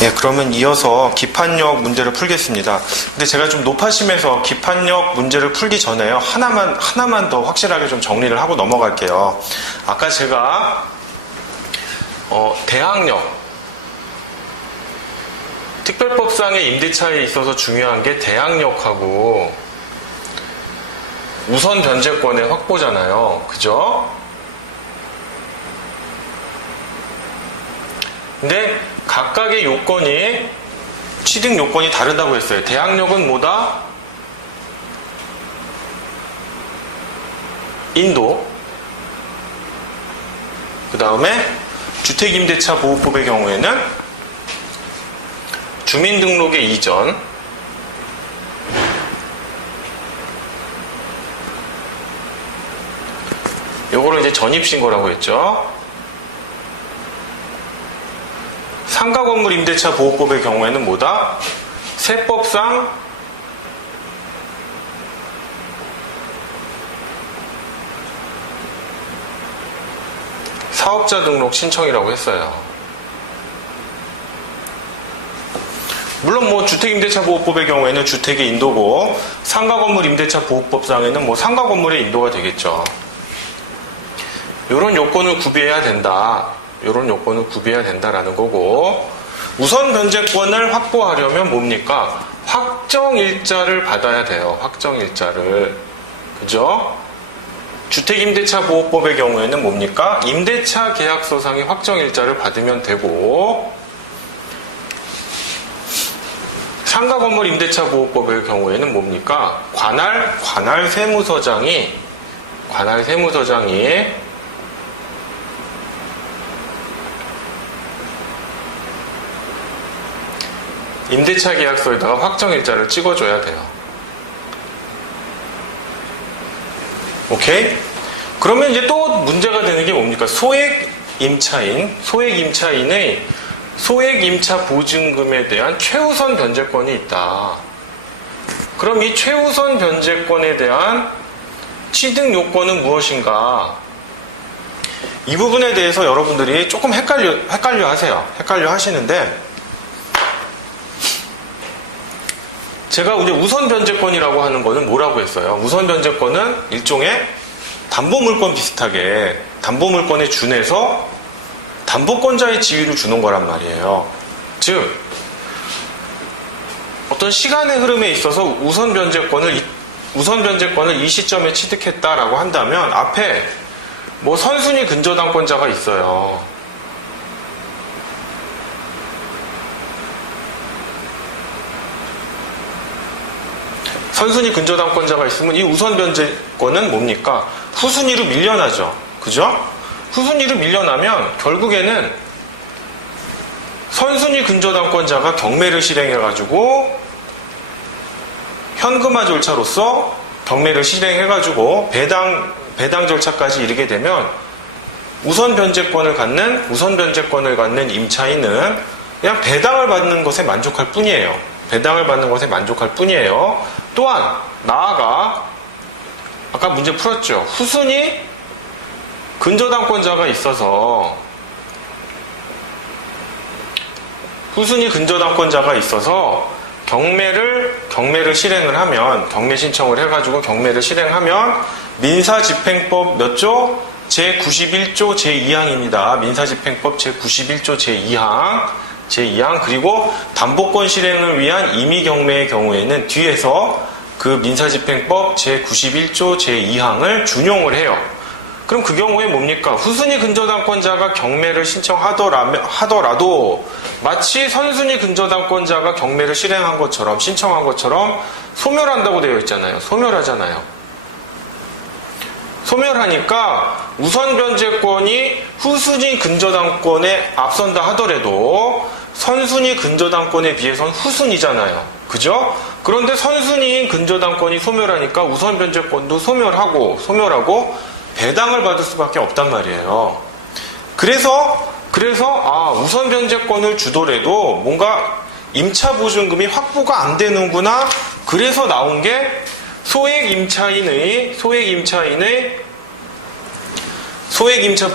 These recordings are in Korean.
예, 그러면 이어서 기판력 문제를 풀겠습니다. 근데 제가 좀 높아심에서 기판력 문제를 풀기 전에요. 하나만 더 확실하게 좀 정리를 하고 넘어갈게요. 아까 제가, 대항력. 특별법상의 임대차에 있어서 중요한 게 대항력하고 우선 변제권의 확보잖아요. 그죠? 근데 각각의 요건이 취득 요건이 다르다고 했어요. 대항력은 뭐다? 인도. 그 다음에 주택임대차 보호법의 경우에는 주민등록의 이전. 요거를 이제 전입신고라고 했죠. 상가건물 임대차 보호법의 경우에는 뭐다? 세법상 사업자 등록 신청이라고 했어요. 물론 뭐 주택임대차 보호법의 경우에는 주택의 인도고 상가건물 임대차 보호법상에는 뭐 상가건물의 인도가 되겠죠. 이런 요건을 구비해야 된다. 이런 요건을 구비해야 된다라는 거고, 우선 변제권을 확보하려면 뭡니까? 확정일자를 받아야 돼요. 확정일자를. 그죠? 주택임대차 보호법의 경우에는 뭡니까? 임대차 계약서상의 확정일자를 받으면 되고, 상가건물 임대차 보호법의 경우에는 뭡니까? 관할 세무서장이 임대차 계약서에다가 확정일자를 찍어줘야 돼요. 오케이? 그러면 이제 또 문제가 되는 게 뭡니까? 소액임차인의 소액임차 보증금에 대한 최우선 변제권이 있다. 그럼 이 최우선 변제권에 대한 취득 요건은 무엇인가? 이 부분에 대해서 여러분들이 조금 헷갈려 하시는데, 제가 이제 우선 변제권이라고 하는 거는 뭐라고 했어요? 우선 변제권은 일종의 담보물권 비슷하게 담보물권에 준해서 담보권자의 지위를 주는 거란 말이에요. 즉, 어떤 시간의 흐름에 있어서 우선 변제권을 이 시점에 취득했다라고 한다면 앞에 뭐 선순위 근저당권자가 있어요. 선순위 근저당권자가 있으면 이 우선 변제권은 뭡니까? 후순위로 밀려나죠. 그죠? 후순위로 밀려나면 결국에는 선순위 근저당권자가 경매를 실행해가지고 현금화 절차로서 경매를 실행해가지고 배당 절차까지 이르게 되면 우선 변제권을 갖는 임차인은 그냥 배당을 받는 것에 만족할 뿐이에요. 또한 나아가 아까 문제 풀었죠. 후순위 근저당권자가 있어서 경매를 실행을 하면, 경매 신청을 해가지고 경매를 실행하면 민사집행법 몇 조? 제91조 제2항입니다. 민사집행법 제91조 제2항 그리고 담보권 실행을 위한 임의경매의 경우에는 뒤에서 그 민사집행법 제91조 제2항을 준용을 해요. 그럼 그 경우에 뭡니까? 후순위 근저당권자가 경매를 신청하더라도 마치 선순위 근저당권자가 경매를 신청한 것처럼 소멸한다고 되어 있잖아요. 소멸하니까 우선 변제권이 후순위 근저당권에 앞선다 하더라도 선순위 근저당권에 비해서는 후순위잖아요. 그죠? 그런데 선순위인 근저당권이 소멸하니까 우선 변제권도 소멸하고 배당을 받을 수밖에 없단 말이에요. 그래서 우선 변제권을 주더라도 뭔가 임차 보증금이 확보가 안 되는구나. 그래서 나온 게 소액임차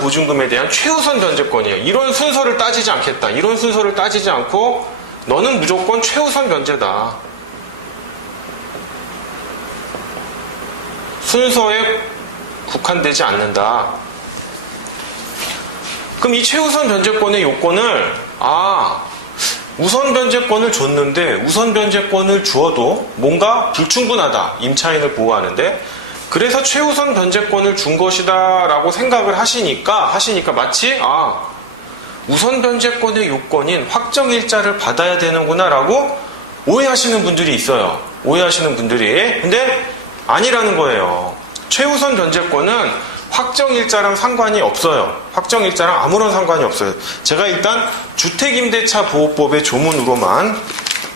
보증금에 대한 최우선 변제권이에요. 이런 순서를 따지지 않고 너는 무조건 최우선 변제다. 순서에 국한되지 않는다. 그럼 이 최우선 변제권의 요건을 우선 변제권을 줬는데 우선 변제권을 주어도 뭔가 불충분하다. 임차인을 보호하는데 그래서 최우선 변제권을 준 것이다 라고 생각을 하시니까 마치 우선 변제권의 요건인 확정일자를 받아야 되는구나 라고 오해하시는 분들이 있어요. 근데 아니라는 거예요. 최우선 변제권은 확정일자랑 상관이 없어요. 확정일자랑 아무런 상관이 없어요. 제가 일단 주택임대차보호법의 조문으로만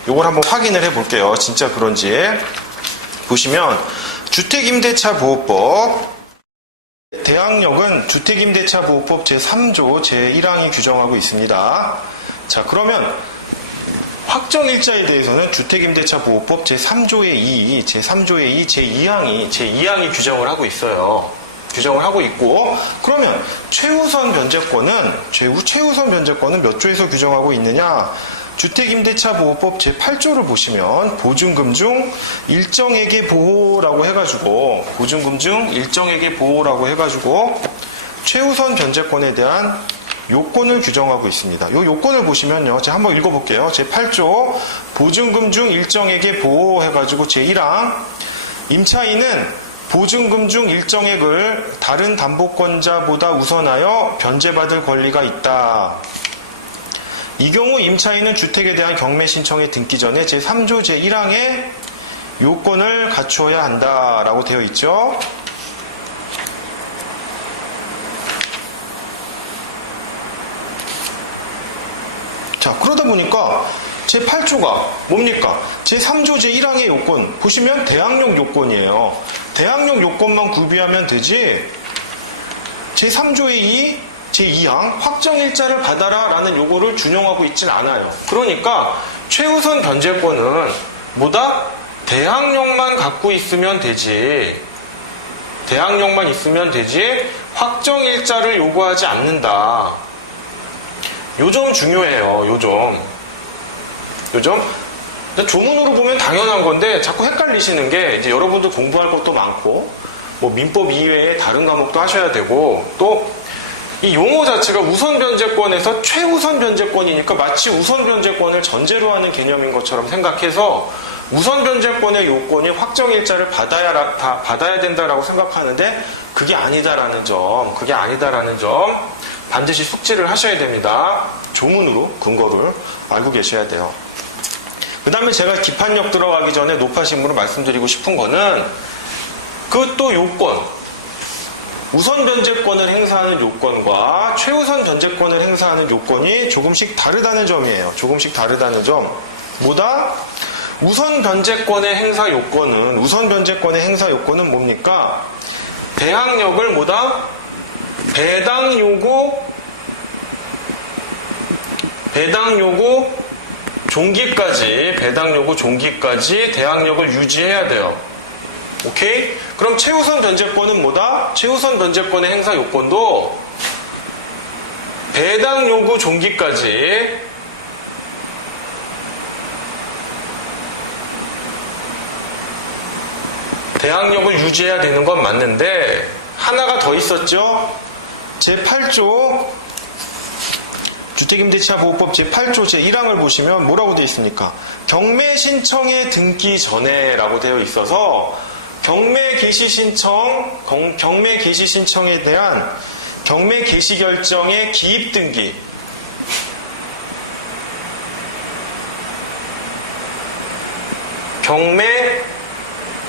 이걸 한번 확인을 해볼게요. 진짜 그런지. 보시면 주택임대차보호법 대항력은 주택임대차보호법 제3조 제1항이 규정하고 있습니다. 자, 그러면 확정일자에 대해서는 주택임대차보호법 제3조의 2, 제2항이 규정을 하고 있어요. 규정을 하고 있고, 그러면 최우선 변제권은 몇 조에서 규정하고 있느냐? 주택임대차보호법 제8조를 보시면 보증금 중 일정액의 보호라고 해가지고 최우선 변제권에 대한 요건을 규정하고 있습니다. 이 요건을 보시면요. 제가 한번 읽어볼게요. 제8조 보증금 중 일정액의 보호 해가지고 제1항 임차인은 보증금 중 일정액을 다른 담보권자보다 우선하여 변제받을 권리가 있다. 이 경우 임차인은 주택에 대한 경매 신청에 등기 전에 제3조 제1항의 요건을 갖추어야 한다라고 되어 있죠. 자, 그러다 보니까 제8조가 뭡니까? 제3조 제1항의 요건 보시면 대항력 요건이에요. 대항력 요건만 구비하면 되지 제3조의 2, 제2항 확정일자를 받아라 라는 요구를 준용하고 있진 않아요. 그러니까 최우선 변제권은 뭐다? 대항력만 갖고 있으면 되지 확정일자를 요구하지 않는다. 요 점 중요해요. 요 점. 조문으로 보면 당연한 건데 자꾸 헷갈리시는 게 이제 여러분들 공부할 것도 많고 뭐 민법 이외에 다른 과목도 하셔야 되고 또 이 용어 자체가 우선 변제권에서 최우선 변제권이니까 마치 우선 변제권을 전제로 하는 개념인 것처럼 생각해서 우선 변제권의 요건이 확정일자를 받아야 된다라고 생각하는데 그게 아니다라는 점 반드시 숙지를 하셔야 됩니다. 조문으로 근거를 알고 계셔야 돼요. 그 다음에 제가 기판력 들어가기 전에 높아심으로 말씀드리고 싶은 거는 그 또 요건 우선 변제권을 행사하는 요건과 최우선 변제권을 행사하는 요건이 조금씩 다르다는 점이에요. 뭐다? 우선 변제권의 행사 요건은 뭡니까? 대항력을 뭐다? 배당 요구 종기까지 대항력을 유지해야 돼요. 오케이? 그럼 최우선 변제권은 뭐다? 최우선 변제권의 행사 요건도 배당 요구 종기까지 대항력을 유지해야 되는 건 맞는데 하나가 더 있었죠? 제8조 주택임대차보호법 제8조 제1항을 보시면 뭐라고 되어 있습니까? 경매 신청에 등기 전에 라고 되어 있어서 경매 개시 신청에 대한 경매 개시 결정의 기입 등기 경매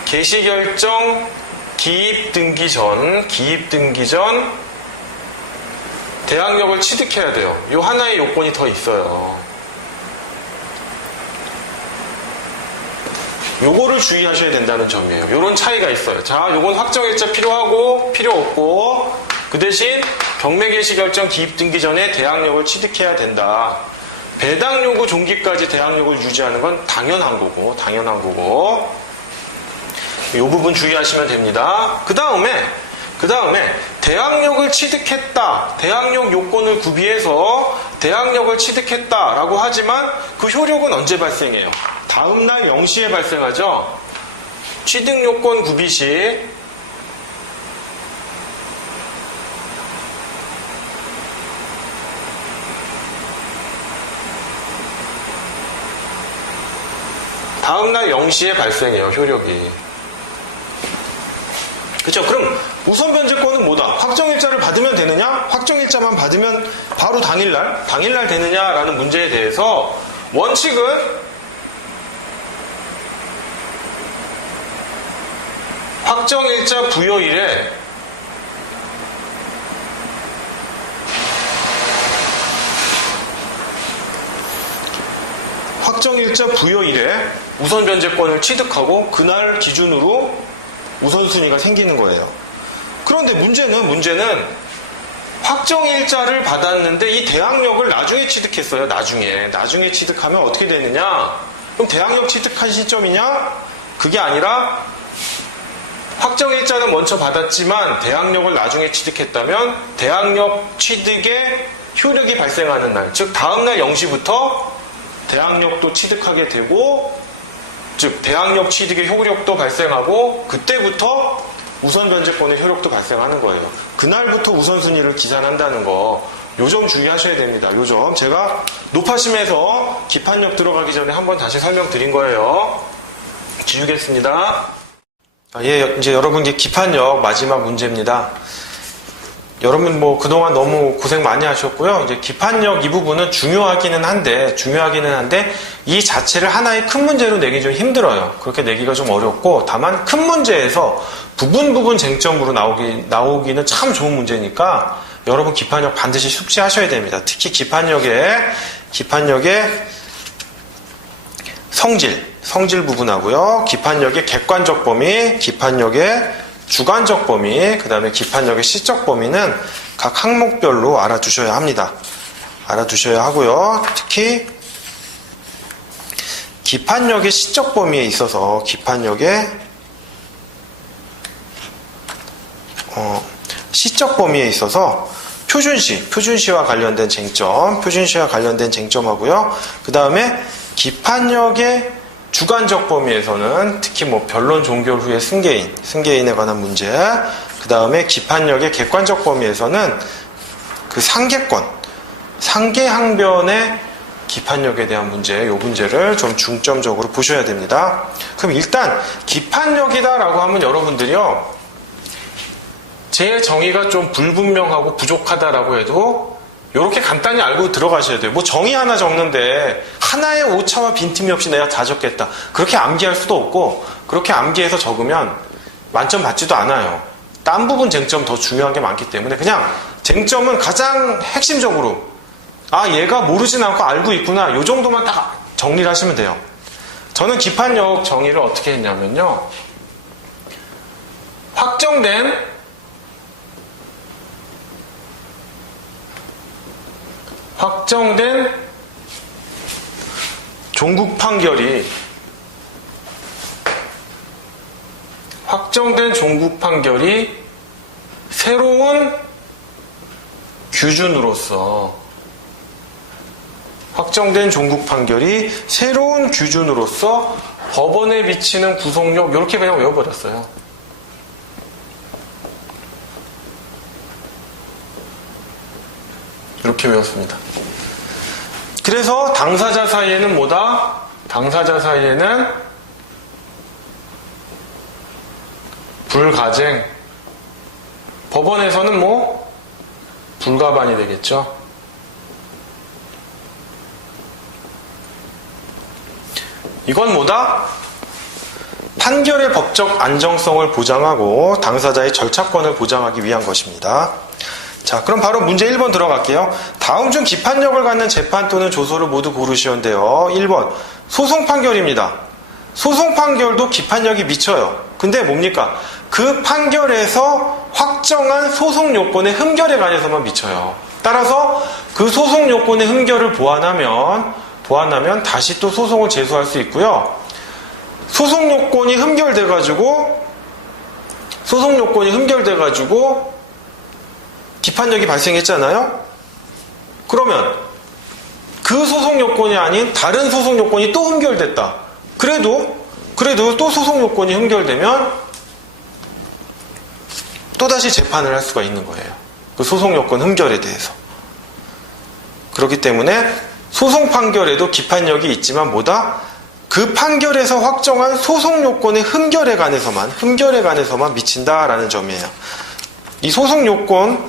개시 결정 기입 등기 전 대항력을 취득해야 돼요. 이 하나의 요건이 더 있어요. 요거를 주의하셔야 된다는 점이에요. 요런 차이가 있어요. 자, 요건 확정일자 필요하고 필요 없고 그 대신 경매 개시 결정 기입 등기 전에 대항력을 취득해야 된다. 배당 요구 종기까지 대항력을 유지하는 건 당연한 거고 요 부분 주의하시면 됩니다. 그 다음에 대항력을 취득했다. 대항력 요건을 구비해서 대항력을 취득했다라고 하지만 그 효력은 언제 발생해요? 다음날 0시에 발생하죠. 취득요건 구비 시 다음날 0시에 발생해요, 효력이. 그쵸? 그럼 우선 변제권은 뭐다? 확정일자를 받으면 되느냐? 확정일자만 받으면 바로 당일날 되느냐라는 문제에 대해서 원칙은 확정일자 부여일에 우선 변제권을 취득하고 그날 기준으로 우선순위가 생기는 거예요. 그런데 문제는 확정일자를 받았는데 이 대항력을 나중에 취득했어요. 나중에 취득하면 어떻게 되느냐? 그럼 대항력 취득한 시점이냐? 그게 아니라 확정일자는 먼저 받았지만 대항력을 나중에 취득했다면 대항력 취득의 효력이 발생하는 날, 즉 다음날 0시부터 대항력도 취득하게 되고, 즉 대항력 취득의 효력도 발생하고 그때부터 우선 변제권의 효력도 발생하는 거예요. 그날부터 우선순위를 기산한다는 거, 요 점 주의하셔야 됩니다. 요 점 제가 높아심에서 기판력 들어가기 전에 한번 다시 설명드린 거예요. 지우겠습니다. 이제 여러분 이게 기판력 마지막 문제입니다. 여러분 그동안 너무 고생 많이 하셨고요. 이제 기판력 이 부분은 중요하기는 한데 이 자체를 하나의 큰 문제로 내기 좀 힘들어요. 그렇게 내기가 좀 어렵고, 다만 큰 문제에서 부분 쟁점으로 나오기는 참 좋은 문제니까 여러분 기판력 반드시 숙지하셔야 됩니다. 특히 기판력의 성질 부분하고요. 기판력의 객관적 범위, 기판력의 주관적 범위, 그 다음에 기판력의 시적 범위는 각 항목별로 알아두셔야 합니다. 알아두셔야 하고요. 특히 기판력의 시적 범위에 있어서 시적 범위에 있어서 표준시와 관련된 쟁점하고요. 그 다음에 기판력의 주관적 범위에서는 특히 변론 종결 후의 승계인에 관한 문제, 그 다음에 기판력의 객관적 범위에서는 그 상계항변의 기판력에 대한 문제, 요 문제를 좀 중점적으로 보셔야 됩니다. 그럼 일단 기판력이다라고 하면 여러분들이요, 제 정의가 좀 불분명하고 부족하다라고 해도 이렇게 간단히 알고 들어가셔야 돼요. 정의 하나 적는데 하나의 오차와 빈틈이 없이 내가 다 적겠다, 그렇게 암기할 수도 없고, 그렇게 암기해서 적으면 만점 받지도 않아요. 딴 부분 쟁점 더 중요한 게 많기 때문에 그냥 쟁점은 가장 핵심적으로 얘가 모르진 않고 알고 있구나, 요 정도만 딱 정리를 하시면 돼요. 저는 기판력 정의를 어떻게 했냐면요, 확정된 종국 판결이 새로운 규준으로서 법원에 미치는 구속력, 이렇게 그냥 외워버렸어요. 이렇게 외웠습니다. 그래서 당사자 사이에는 뭐다? 당사자 사이에는 불가쟁, 법원에서는 불가반이 되겠죠. 이건 뭐다? 판결의 법적 안정성을 보장하고 당사자의 절차권을 보장하기 위한 것입니다. 자, 그럼 바로 문제 1번 들어갈게요. 다음 중 기판력을 갖는 재판 또는 조서를 모두 고르시온데요. 1번 소송 판결입니다. 소송 판결도 기판력이 미쳐요. 근데 뭡니까? 그 판결에서 확정한 소송 요건의 흠결에 관해서만 미쳐요. 따라서 그 소송 요건의 흠결을 보완하면 다시 또 소송을 제소할 수 있고요. 소송 요건이 흠결돼가지고 기판력이 발생했잖아요. 그러면 그 소송 요건이 아닌 다른 소송 요건이 또 흠결됐다. 그래도 또 소송 요건이 흠결되면 또다시 재판을 할 수가 있는 거예요. 그 소송 요건 흠결에 대해서. 그렇기 때문에 소송 판결에도 기판력이 있지만 뭐다? 그 판결에서 확정한 소송 요건의 흠결에 관해서만 미친다라는 점이에요. 이 소송 요건의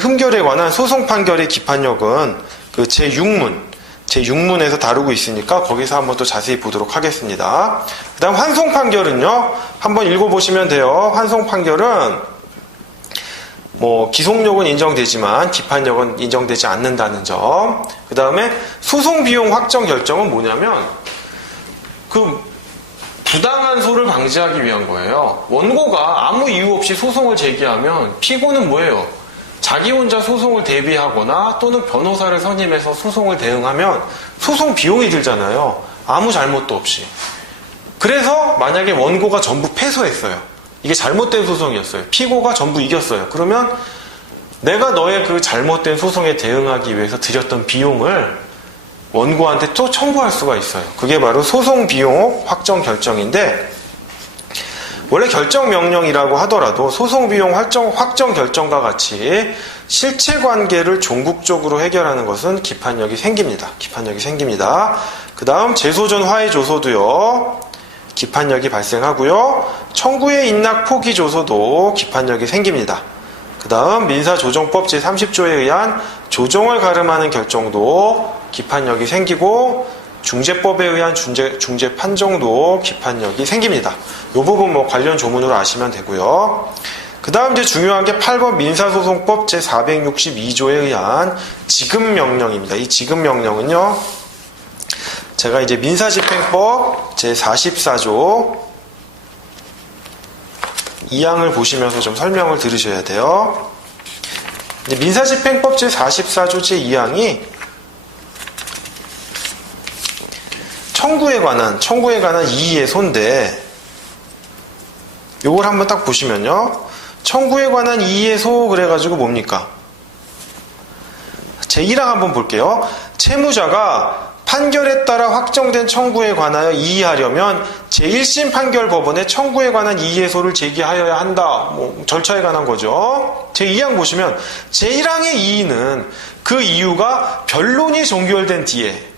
흠결에 관한 소송 판결의 기판력은 그 제6문에서 다루고 있으니까 거기서 한번 또 자세히 보도록 하겠습니다. 그 다음 환송 판결은요, 한번 읽어보시면 돼요. 환송 판결은 기속력은 인정되지만 기판력은 인정되지 않는다는 점. 그 다음에 소송 비용 확정 결정은 뭐냐면 그 부당한 소를 방지하기 위한 거예요. 원고가 아무 이유 없이 소송을 제기하면 피고는 뭐예요? 자기 혼자 소송을 대비하거나 또는 변호사를 선임해서 소송을 대응하면 소송 비용이 들잖아요. 아무 잘못도 없이. 그래서 만약에 원고가 전부 패소했어요. 이게 잘못된 소송이었어요. 피고가 전부 이겼어요. 그러면 내가 너의 그 잘못된 소송에 대응하기 위해서 들였던 비용을 원고한테 또 청구할 수가 있어요. 그게 바로 소송 비용 확정 결정인데, 원래 결정명령이라고 하더라도 소송 비용 확정 결정과 같이 실체 관계를 종국적으로 해결하는 것은 기판력이 생깁니다. 그 다음 재소전 화해 조소도요, 기판력이 발생하고요. 청구의 인락 포기 조소도 기판력이 생깁니다. 그 다음 민사조정법 제30조에 의한 조정을 가름하는 결정도 기판력이 생기고, 중재법에 의한 중재 판정도 기판력이 생깁니다. 이 부분 관련 조문으로 아시면 되고요. 그 다음 이제 중요한 게 8번 민사소송법 제462조에 의한 지급명령입니다. 이 지급명령은요, 제가 이제 민사집행법 제44조 2항을 보시면서 좀 설명을 들으셔야 돼요. 민사집행법 제44조 제2항이 청구에 관한 이의예소인데, 요걸 한번 딱 보시면요, 청구에 관한 이의예소 그래가지고 뭡니까? 제1항 한번 볼게요. 채무자가 판결에 따라 확정된 청구에 관하여 이의하려면 제1심 판결법원에 청구에 관한 이의예소를 제기하여야 한다. 절차에 관한 거죠. 제2항 보시면 제1항의 이의는 그 이유가 변론이 종결된 뒤에,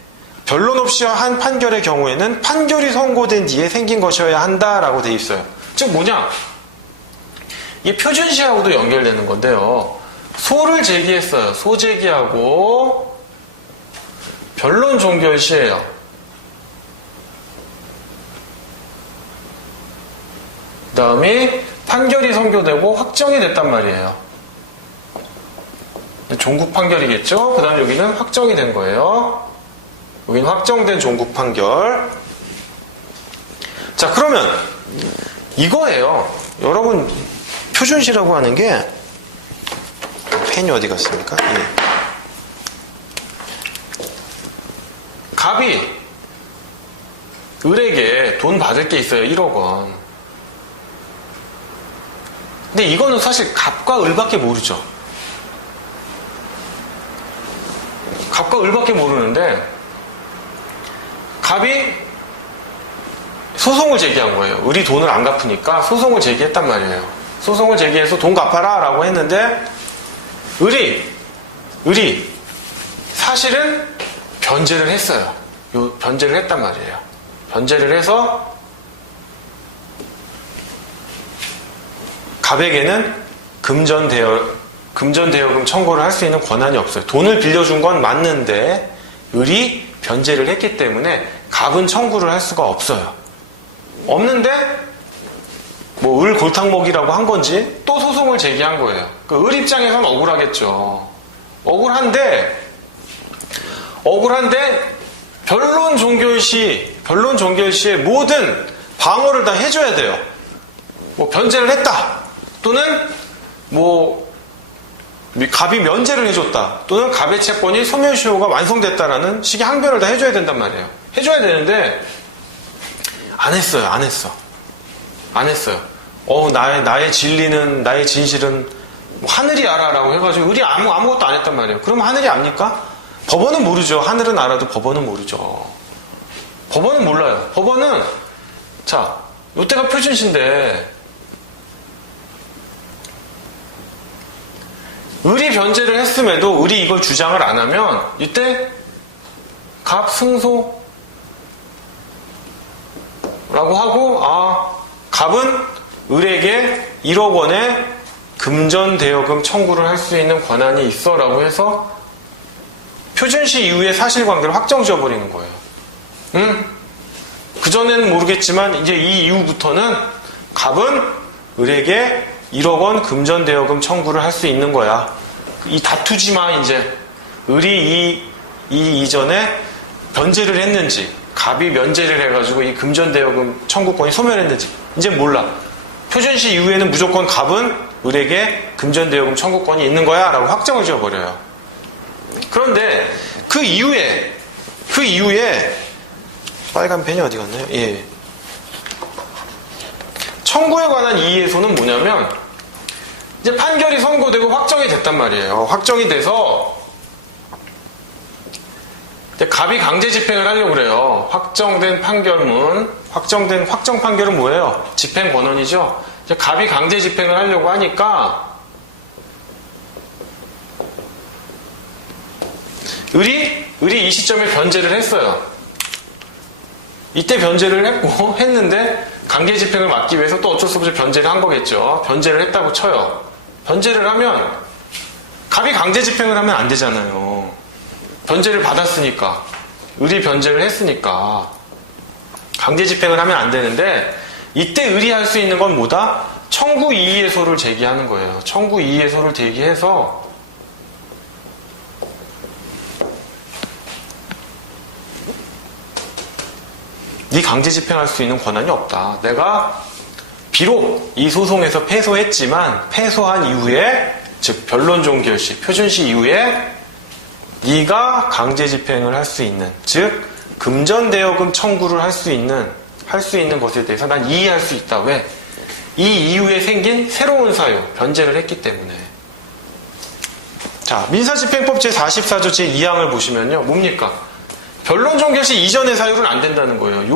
변론 없이 한 판결의 경우에는 판결이 선고된 뒤에 생긴 것이어야 한다라고 돼 있어요. 즉 뭐냐? 이게 표준시하고도 연결되는 건데요. 소를 제기했어요. 소 제기하고 변론 종결 시에요. 그 다음에 판결이 선고되고 확정이 됐단 말이에요. 종국 판결이겠죠? 그 다음에 여기는 확정이 된 거예요. 여기는 확정된 종국 판결. 자, 그러면 이거예요. 여러분, 표준시라고 하는 게, 펜이 어디 갔습니까? 예. 갑이 을에게 돈 받을 게 있어요. 1억 원. 근데 이거는 사실 갑과 을밖에 모르죠. 갑과 을밖에 모르는데, 갑이 소송을 제기한 거예요. 을이 돈을 안 갚으니까 소송을 제기했단 말이에요. 소송을 제기해서 돈 갚아라 라고 했는데, 을이 사실은 변제를 했어요. 변제를 했단 말이에요. 변제를 해서 갑에게는 금전대여금 청구를 할 수 있는 권한이 없어요. 돈을 빌려준 건 맞는데 을이 변제를 했기 때문에 갑은 청구를 할 수가 없어요. 없는데 을 골탕 먹이라고 한 건지 또 소송을 제기한 거예요. 그 을 입장에서는 억울하겠죠. 억울한데 변론 종결 시에 모든 방어를 다 해줘야 돼요. 변제를 했다, 또는 갑이 면제를 해줬다, 또는 갑의 채권이 소멸시효가 완성됐다라는 식의 항변을 다 해줘야 된단 말이에요. 해줘야 되는데 안 했어요. 나의 진실은 하늘이 알아라고 해가지고 을이 아무것도 안 했단 말이에요. 그럼 하늘이 압니까? 법원은 모르죠. 하늘은 알아도 법원은 모르죠. 법원은 몰라요. 법원은 자, 요때가 표준시인데 을이 변제를 했음에도 을이 이걸 주장을 안 하면 이때 갑 승소라고 하고 갑은 을에게 1억 원의 금전대여금 청구를 할 수 있는 권한이 있어 라고 해서 표준시 이후에 사실관계를 확정지어버리는 거예요. 그전에는 모르겠지만 이제 이 이후부터는 갑은 을에게 1억 원 금전대여금 청구를 할 수 있는 거야. 이 다투지만 이제 을이 이 이전에 변제를 했는지 갑이 면제를 해가지고 이 금전대여금 청구권이 소멸했는지 이제 몰라. 표준시 이후에는 무조건 갑은 을에게 금전대여금 청구권이 있는 거야 라고 확정을 지어버려요. 그런데 그 이후에 빨간 펜이 어디 갔나요? 예. 청구에 관한 이의에서는 뭐냐면 이제 판결이 선고되고 확정이 됐단 말이에요. 확정이 돼서 이제 갑이 강제 집행을 하려고 그래요. 확정된 판결문, 확정 판결은 뭐예요? 집행 권한이죠. 이제 갑이 강제 집행을 하려고 하니까 을이 이 시점에 변제를 했어요. 이때 변제를 했는데 강제 집행을 막기 위해서 또 어쩔 수 없이 변제를 한 거겠죠. 변제를 했다고 쳐요. 변제를 하면 갑이 강제 집행을 하면 안 되잖아요. 변제를 받았으니까 을이 변제를 했으니까 강제 집행을 하면 안 되는데 이때 을이 할 수 있는 건 뭐다? 청구 이의해소를 제기하는 거예요. 청구 이의해소를 제기해서 네 강제 집행할 수 있는 권한이 없다. 내가 비록 이 소송에서 패소했지만 패소한 이후에 즉 변론종결시 표준시 이후에 네가 강제 집행을 할 수 있는 즉 금전대여금 청구를 할 수 있는 것에 대해서 난 이의할 수 있다. 왜? 이 이후에 생긴 새로운 사유 변제를 했기 때문에. 자, 민사집행법 제44조 제2항을 보시면요. 뭡니까? 변론종결시 이전의 사유는 안 된다는 거예요.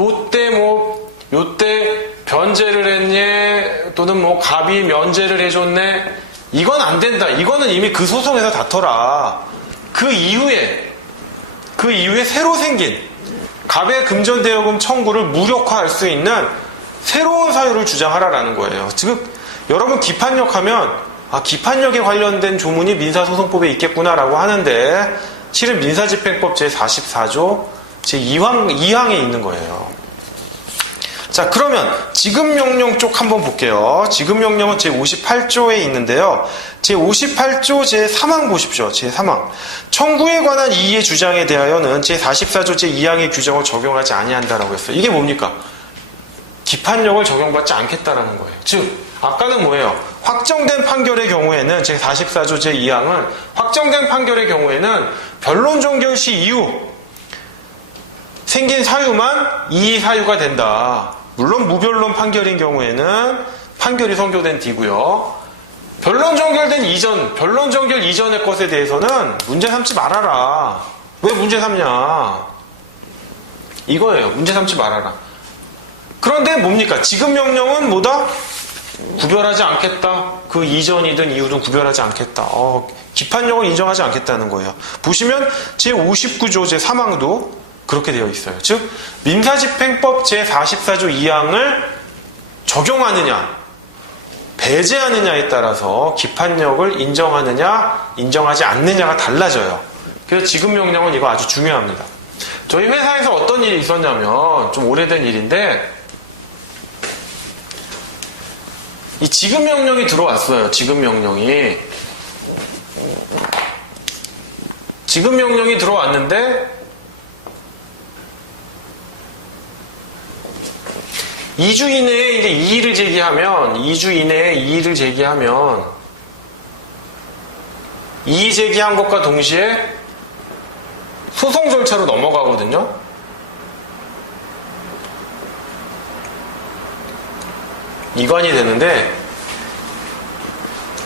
요때 변제를 했네 또는 갑이 면제를 해줬네 이건 안 된다. 이거는 이미 그 소송에서 다퉈라. 그 이후에 새로 생긴 갑의 금전대여금 청구를 무력화할 수 있는 새로운 사유를 주장하라라는 거예요. 즉 여러분 기판력 하면 기판력에 관련된 조문이 민사소송법에 있겠구나라고 하는데 실은 민사집행법 제44조 제2항에 있는 거예요. 자, 그러면 지급명령 쪽 한번 볼게요. 지급명령은 제58조에 있는데요. 제58조 제3항 보십시오. 제3항. 청구에 관한 이의의 주장에 대하여는 제44조 제2항의 규정을 적용하지 아니한다라고 했어요. 이게 뭡니까? 기판력을 적용받지 않겠다라는 거예요. 즉, 아까는 뭐예요? 확정된 판결의 경우에는 제44조 제2항은 확정된 판결의 경우에는 변론종결시 이후 생긴 사유만 이의 사유가 된다. 물론 무변론 판결인 경우에는 판결이 선고된 뒤고요. 변론종결 이전의 것에 대해서는 문제 삼지 말아라. 왜 문제 삼냐? 이거예요. 문제 삼지 말아라. 그런데 뭡니까? 지급명령은 뭐다? 구별하지 않겠다. 그 이전이든 이후든 구별하지 않겠다. 기판력을 인정하지 않겠다는 거예요. 보시면 제59조 제3항도 그렇게 되어 있어요. 즉 민사집행법 제44조 2항을 적용하느냐 배제하느냐에 따라서 기판력을 인정하느냐 인정하지 않느냐가 달라져요. 그래서 지급명령은 이거 아주 중요합니다. 저희 회사에서 어떤 일이 있었냐면 좀 오래된 일인데 이 지급명령이 들어왔어요. 지급명령이 들어왔는데 2주 이내에 이제 이의를 제기하면 이의 제기한 것과 동시에 소송 절차로 넘어가거든요. 이관이 되는데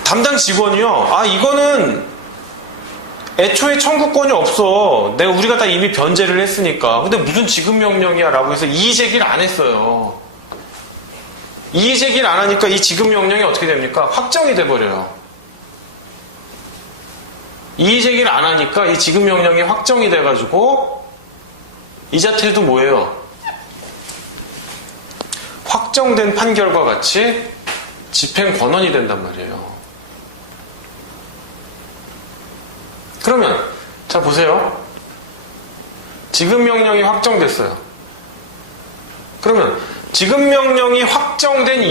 담당 직원이요. 이거는 애초에 청구권이 없어. 우리가 다 이미 변제를 했으니까. 근데 무슨 지급명령이야 라고 해서 이의제기를 안 했어요. 이의제기를 안 하니까 이 지급명령이 어떻게 됩니까? 확정이 돼버려요. 이의제기를 안 하니까 이 지급명령이 확정이 돼가지고 이자태도 뭐예요? 확정된 판결과 같이 집행권원이 된단 말이에요. 그러면 자 보세요. 지급명령이 확정됐어요. 그러면 지급명령이 확정된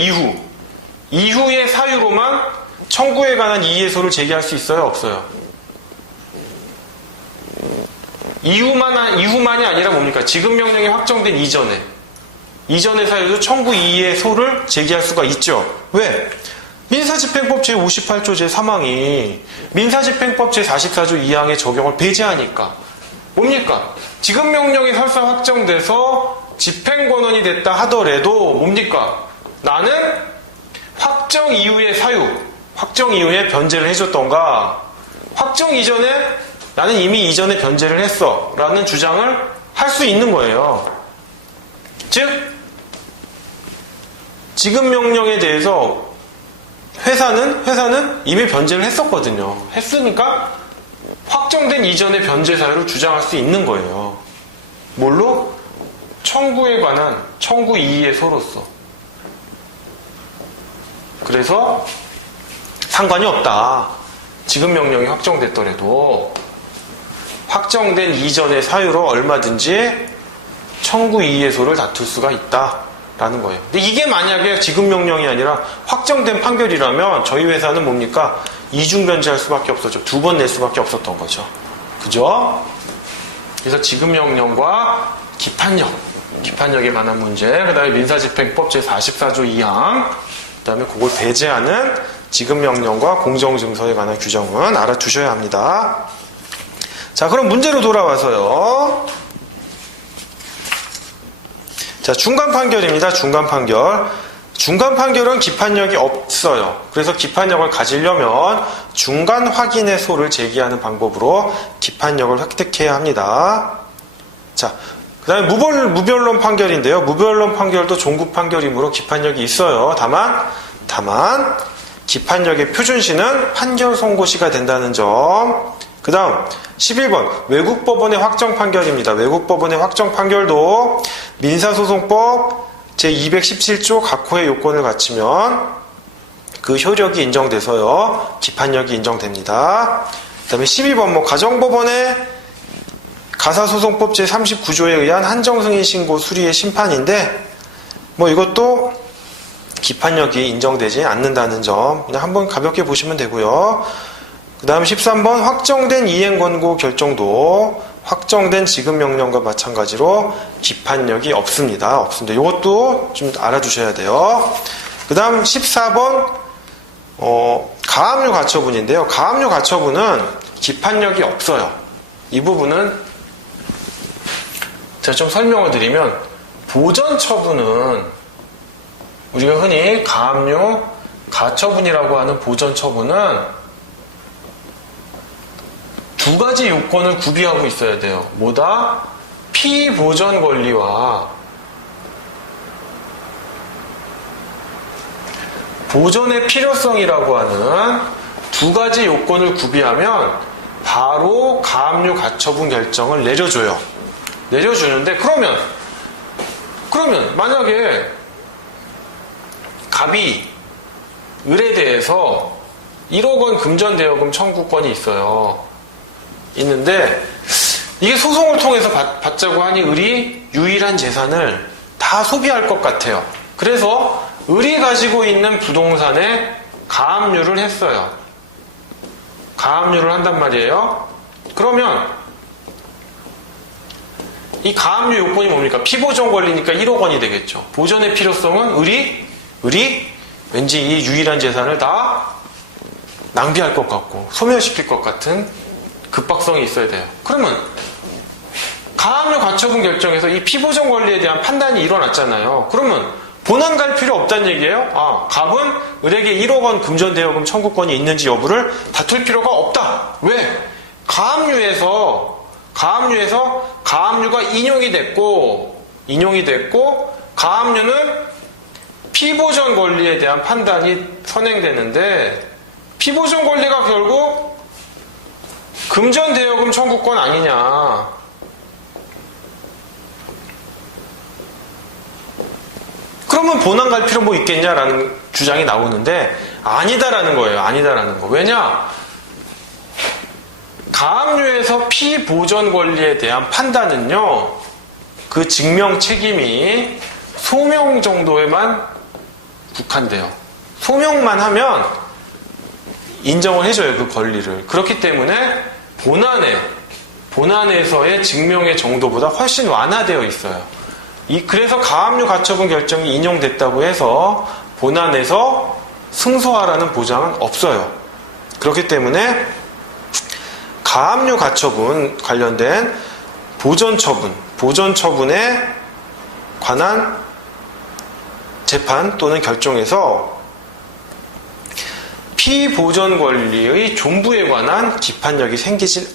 이후의 사유로만 청구에 관한 이의소를 제기할 수 있어요? 없어요? 이후만이 아니라 뭡니까? 지급명령이 확정된 이전의 사유도 청구 이의소를 제기할 수가 있죠. 왜? 민사집행법 제58조 제3항이 민사집행법 제44조 2항의 적용을 배제하니까 뭡니까? 지급명령이 설사 확정돼서 집행권원이 됐다 하더라도 뭡니까? 나는 확정 이후의 사유, 확정 이후에 변제를 해줬던가 확정 이전에 나는 이미 이전에 변제를 했어 라는 주장을 할 수 있는 거예요. 즉 지급명령에 대해서 회사는 이미 변제를 했었거든요. 했으니까 확정된 이전의 변제 사유를 주장할 수 있는 거예요. 뭘로? 청구에 관한 청구 이의소로서. 그래서 상관이 없다. 지급명령이 확정됐더라도 확정된 이전의 사유로 얼마든지 청구 이의소를 다툴 수가 있다라는 거예요. 근데 이게 만약에 지급명령이 아니라 확정된 판결이라면 저희 회사는 뭡니까? 이중변제할 수밖에 없었죠. 2번 낼 수밖에 없었던 거죠. 그죠? 그래서 지급명령과 기판력에 관한 문제, 그 다음에 민사집행법 제44조 2항, 그 다음에 그걸 배제하는 지급명령과 공정증서에 관한 규정은 알아두셔야 합니다. 자, 그럼 문제로 돌아와서요. 자, 중간 판결입니다. 중간 판결. 중간 판결은 기판력이 없어요. 그래서 기판력을 가지려면 중간 확인의 소를 제기하는 방법으로 기판력을 획득해야 합니다. 자, 그 다음에 무변론 판결인데요. 무변론 판결도 종국 판결이므로 기판력이 있어요. 다만 기판력의 표준시는 판결 선고시가 된다는 점. 그 다음 11번 외국법원의 확정 판결입니다. 외국법원의 확정 판결도 민사소송법 제217조 각호의 요건을 갖추면 그 효력이 인정돼서요. 기판력이 인정됩니다. 그 다음에 12번 가정법원의 가사소송법 제39조에 의한 한정승인 신고 수리의 심판인데 이것도 기판력이 인정되지 않는다는 점 그냥 한번 가볍게 보시면 되고요. 그 다음 13번 확정된 이행권고 결정도 확정된 지급명령과 마찬가지로 기판력이 없습니다. 이것도 좀 알아두셔야 돼요. 그 다음 14번 가압류 가처분인데요. 가압류 가처분은 기판력이 없어요. 이 부분은 제가 좀 설명을 드리면 보전 처분은 우리가 흔히 가압류 가처분이라고 하는 보전 처분은 2가지 요건을 구비하고 있어야 돼요. 뭐다? 피보전 권리와 보전의 필요성이라고 하는 2가지 요건을 구비하면 바로 가압류 가처분 결정을 내려줘요. 내려주는데 그러면 만약에 갑이 을에 대해서 1억 원 금전대여금 청구권이 있는데 이게 소송을 통해서 받자고 하니 을이 유일한 재산을 다 소비할 것 같아요. 그래서 을이 가지고 있는 부동산에 가압류를 했어요. 가압류를 한단 말이에요. 그러면 이 가압류 요건이 뭡니까? 피보전 권리니까 1억 원이 되겠죠. 보전의 필요성은 을이 왠지 이 유일한 재산을 다 낭비할 것 같고 소멸시킬 것 같은 급박성이 있어야 돼요. 그러면 가압류 가처분 결정에서 이 피보전 권리에 대한 판단이 일어났잖아요. 그러면 본안 갈 필요 없다는 얘기예요. 갑은 을에게 1억 원 금전대여금 청구권이 있는지 여부를 다툴 필요가 없다. 왜? 가압류에서 가압류가 인용이 됐고 가압류는 피보전 권리에 대한 판단이 선행되는데 피보전 권리가 결국 금전대여금 청구권 아니냐. 그러면 본안 갈 필요 뭐 있겠냐라는 주장이 나오는데 아니다라는 거예요. 아니다라는 거. 왜냐? 가압류에서 피보전 권리에 대한 판단은요. 그 증명 책임이 소명 정도에만 국한돼요. 소명만 하면 인정을 해줘요. 그 권리를. 그렇기 때문에 본안에서의 증명의 정도보다 훨씬 완화되어 있어요. 그래서 가압류 가처분 결정이 인용됐다고 해서 본안에서 승소하라는 보장은 없어요. 그렇기 때문에 가압류 가처분 관련된 보전 처분에 관한 재판 또는 결정에서 피보전 권리의 존부에 관한 기판력이 생기질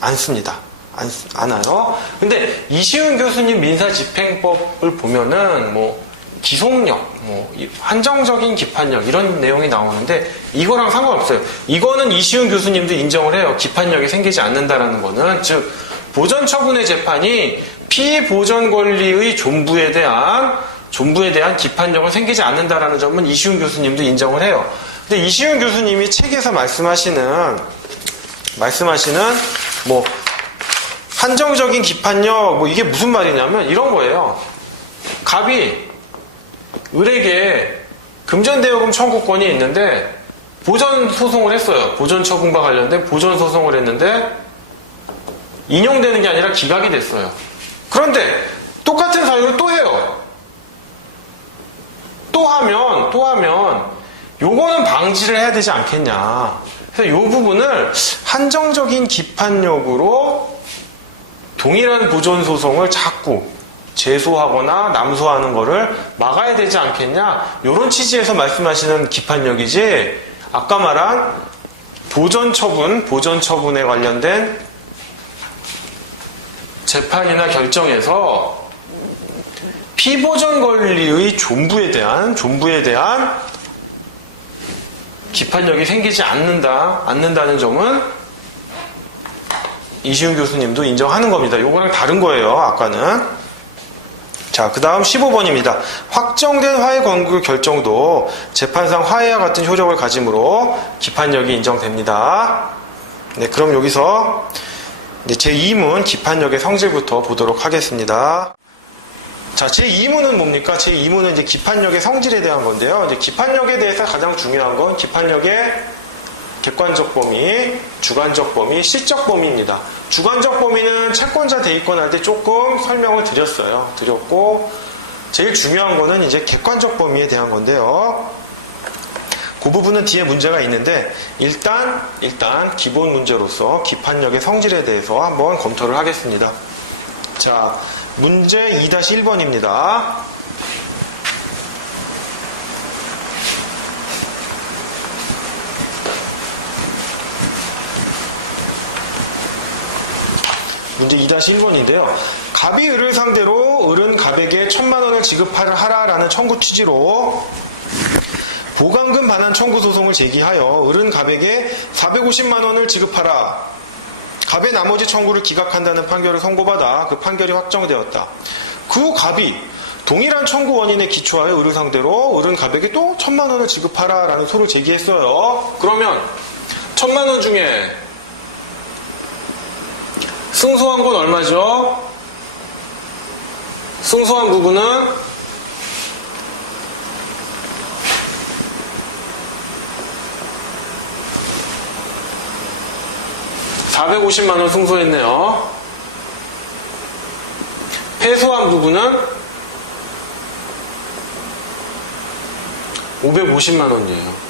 않아요. 근데 이시훈 교수님 민사집행법을 보면은 기속력, 한정적인 기판력 이런 내용이 나오는데 이거랑 상관없어요. 이거는 이시훈 교수님도 인정을 해요. 기판력이 생기지 않는다라는 거는 즉 보전 처분의 재판이 피보전 권리의 존부에 대한 기판력은 생기지 않는다라는 점은 이시훈 교수님도 인정을 해요. 근데 이시훈 교수님이 책에서 말씀하시는 한정적인 기판력 이게 무슨 말이냐면 이런 거예요. 갑이 을에게 금전대여금 청구권이 있는데 보전 소송을 했어요. 보전 처분과 관련된 보전 소송을 했는데 인용되는 게 아니라 기각이 됐어요. 그런데 똑같은 사유를 또 해요. 또 하면 요거는 방지를 해야 되지 않겠냐. 그래서 요 부분을 한정적인 기판력으로 동일한 보전 소송을 자꾸 제소하거나 남소하는 거를 막아야 되지 않겠냐. 요런 취지에서 말씀하시는 기판력이지 아까 말한 보전 처분에 관련된 재판이나 결정에서 피보전 권리의 존부에 대한 기판력이 생기지 않는다는 점은 이시훈 교수님도 인정하는 겁니다. 요거랑 다른 거예요. 아까는. 자, 그 다음 15번입니다. 확정된 화해 권고 결정도 재판상 화해와 같은 효력을 가지므로 기판력이 인정됩니다. 네, 그럼 여기서 제2문 기판력의 성질부터 보도록 하겠습니다. 자, 제2문은 뭡니까? 제2문은 이제 기판력의 성질에 대한 건데요. 이제 기판력에 대해서 가장 중요한 건 기판력의 객관적 범위, 주관적 범위, 시적 범위입니다. 주관적 범위는 채권자 대위권할 때 조금 설명을 드렸고, 제일 중요한 거는 이제 객관적 범위에 대한 건데요. 그 부분은 뒤에 문제가 있는데, 일단 기본 문제로서 기판력의 성질에 대해서 한번 검토를 하겠습니다. 자, 문제 2-1번입니다. 문제 2-1번인데요. 갑이 을을 상대로 을은 갑에게 1,000,000원을 지급하라라는 청구 취지로 보강금 반환 청구 소송을 제기하여 을은 갑에게 450만원을 지급하라. 갑의 나머지 청구를 기각한다는 판결을 선고받아 그 판결이 확정되었다. 그 후 갑이 동일한 청구 원인에 기초하여 을을 상대로 을은 갑에게 또 1,000,000원을 지급하라라는 소를 제기했어요. 그러면 1,000,000원 중에 승소한 건 얼마죠? 승소한 부분은 $450만원 승소했네요. 패소한 부분은 $550만원이에요.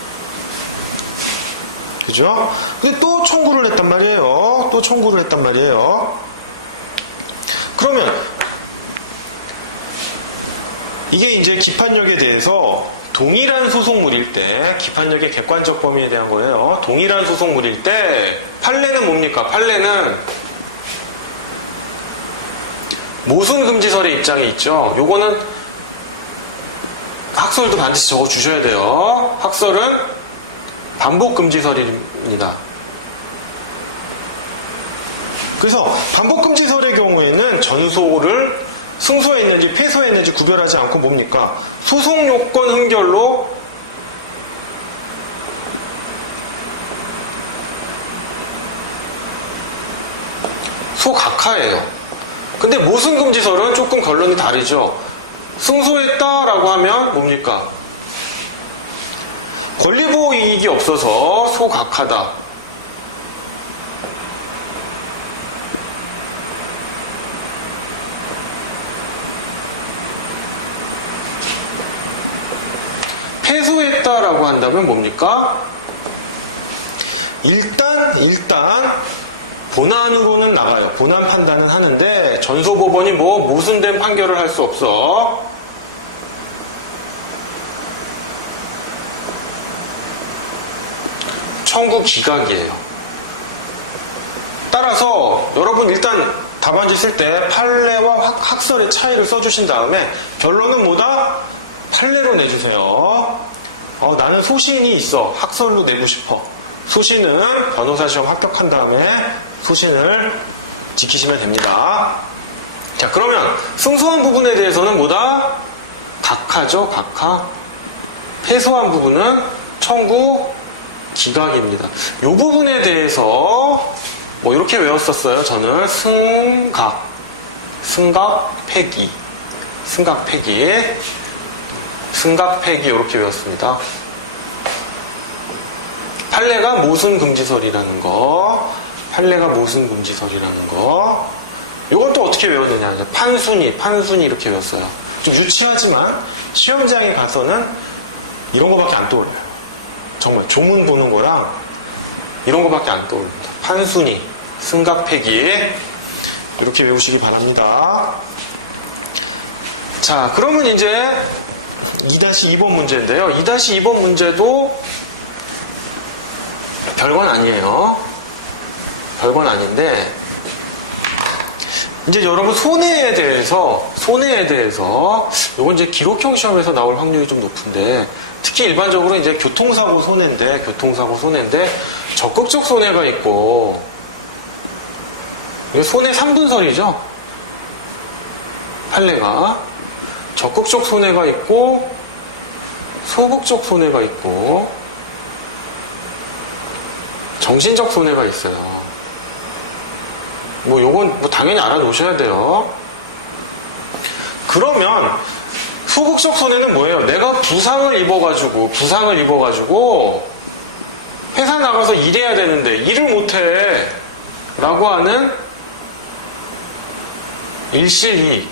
그죠? 근데 또 청구를 했단 말이에요. 그러면 이게 이제 기판력에 대해서 동일한 소송물일 때, 기판력의 객관적 범위에 대한 거예요. 동일한 소송물일 때 판례는 뭡니까? 판례는 모순금지설의 입장에 있죠. 요거는 학설도 반드시 적어 주셔야 돼요. 학설은 반복금지설입니다. 그래서 반복금지설의 경우에는 전소를 승소했는지 패소했는지 구별하지 않고 뭡니까? 소송요건 흥결로 소각하예요. 근데 모순금지설은 조금 결론이 다르죠. 승소했다라고 하면 뭡니까? 권리보호 이익이 없어서 소각하다. 패소했다라고 한다면 뭡니까? 일단 본안으로는 나가요. 본안 판단은 하는데 전소법원이 모순된 판결을 할 수 없어. 청구 기각이에요. 따라서 여러분 일단 답안지 쓸 때 판례와 학설의 차이를 써주신 다음에 결론은 뭐다? 판례로 내주세요. 나는 소신이 있어. 학설로 내고 싶어. 소신은 변호사 시험 합격한 다음에 소신을 지키시면 됩니다. 자, 그러면 승소한 부분에 대해서는 뭐다? 각하죠, 각하. 패소한 부분은 청구 기각입니다. 이 부분에 대해서 이렇게 외웠었어요. 저는 승각 폐기 이렇게 외웠습니다. 판례가 모순금지설이라는 거. 요건 또 어떻게 외웠느냐. 이제 판순이 이렇게 외웠어요. 좀 유치하지만 시험장에 가서는 이런 거밖에 안 떠올려요. 정말 조문 보는 거랑 이런 거밖에 안 떠올립니다. 판순이, 승각폐기 이렇게 외우시기 바랍니다. 자, 그러면 이제 2-2번 문제인데요. 2-2번 문제도 별건 아니에요. 별건 아닌데 이제 여러분 손해에 대해서 요건 이제 기록형 시험에서 나올 확률이 좀 높은데 특히 일반적으로 이제 교통사고 손해인데 적극적 손해가 있고 이게 손해 3분설이죠. 판례가 적극적 손해가 있고 소극적 손해가 있고 정신적 손해가 있어요. 요건 당연히 알아놓으셔야 돼요. 그러면 소극적 손해는 뭐예요? 내가 부상을 입어가지고 회사 나가서 일해야 되는데 일을 못해 라고 하는 일실이익.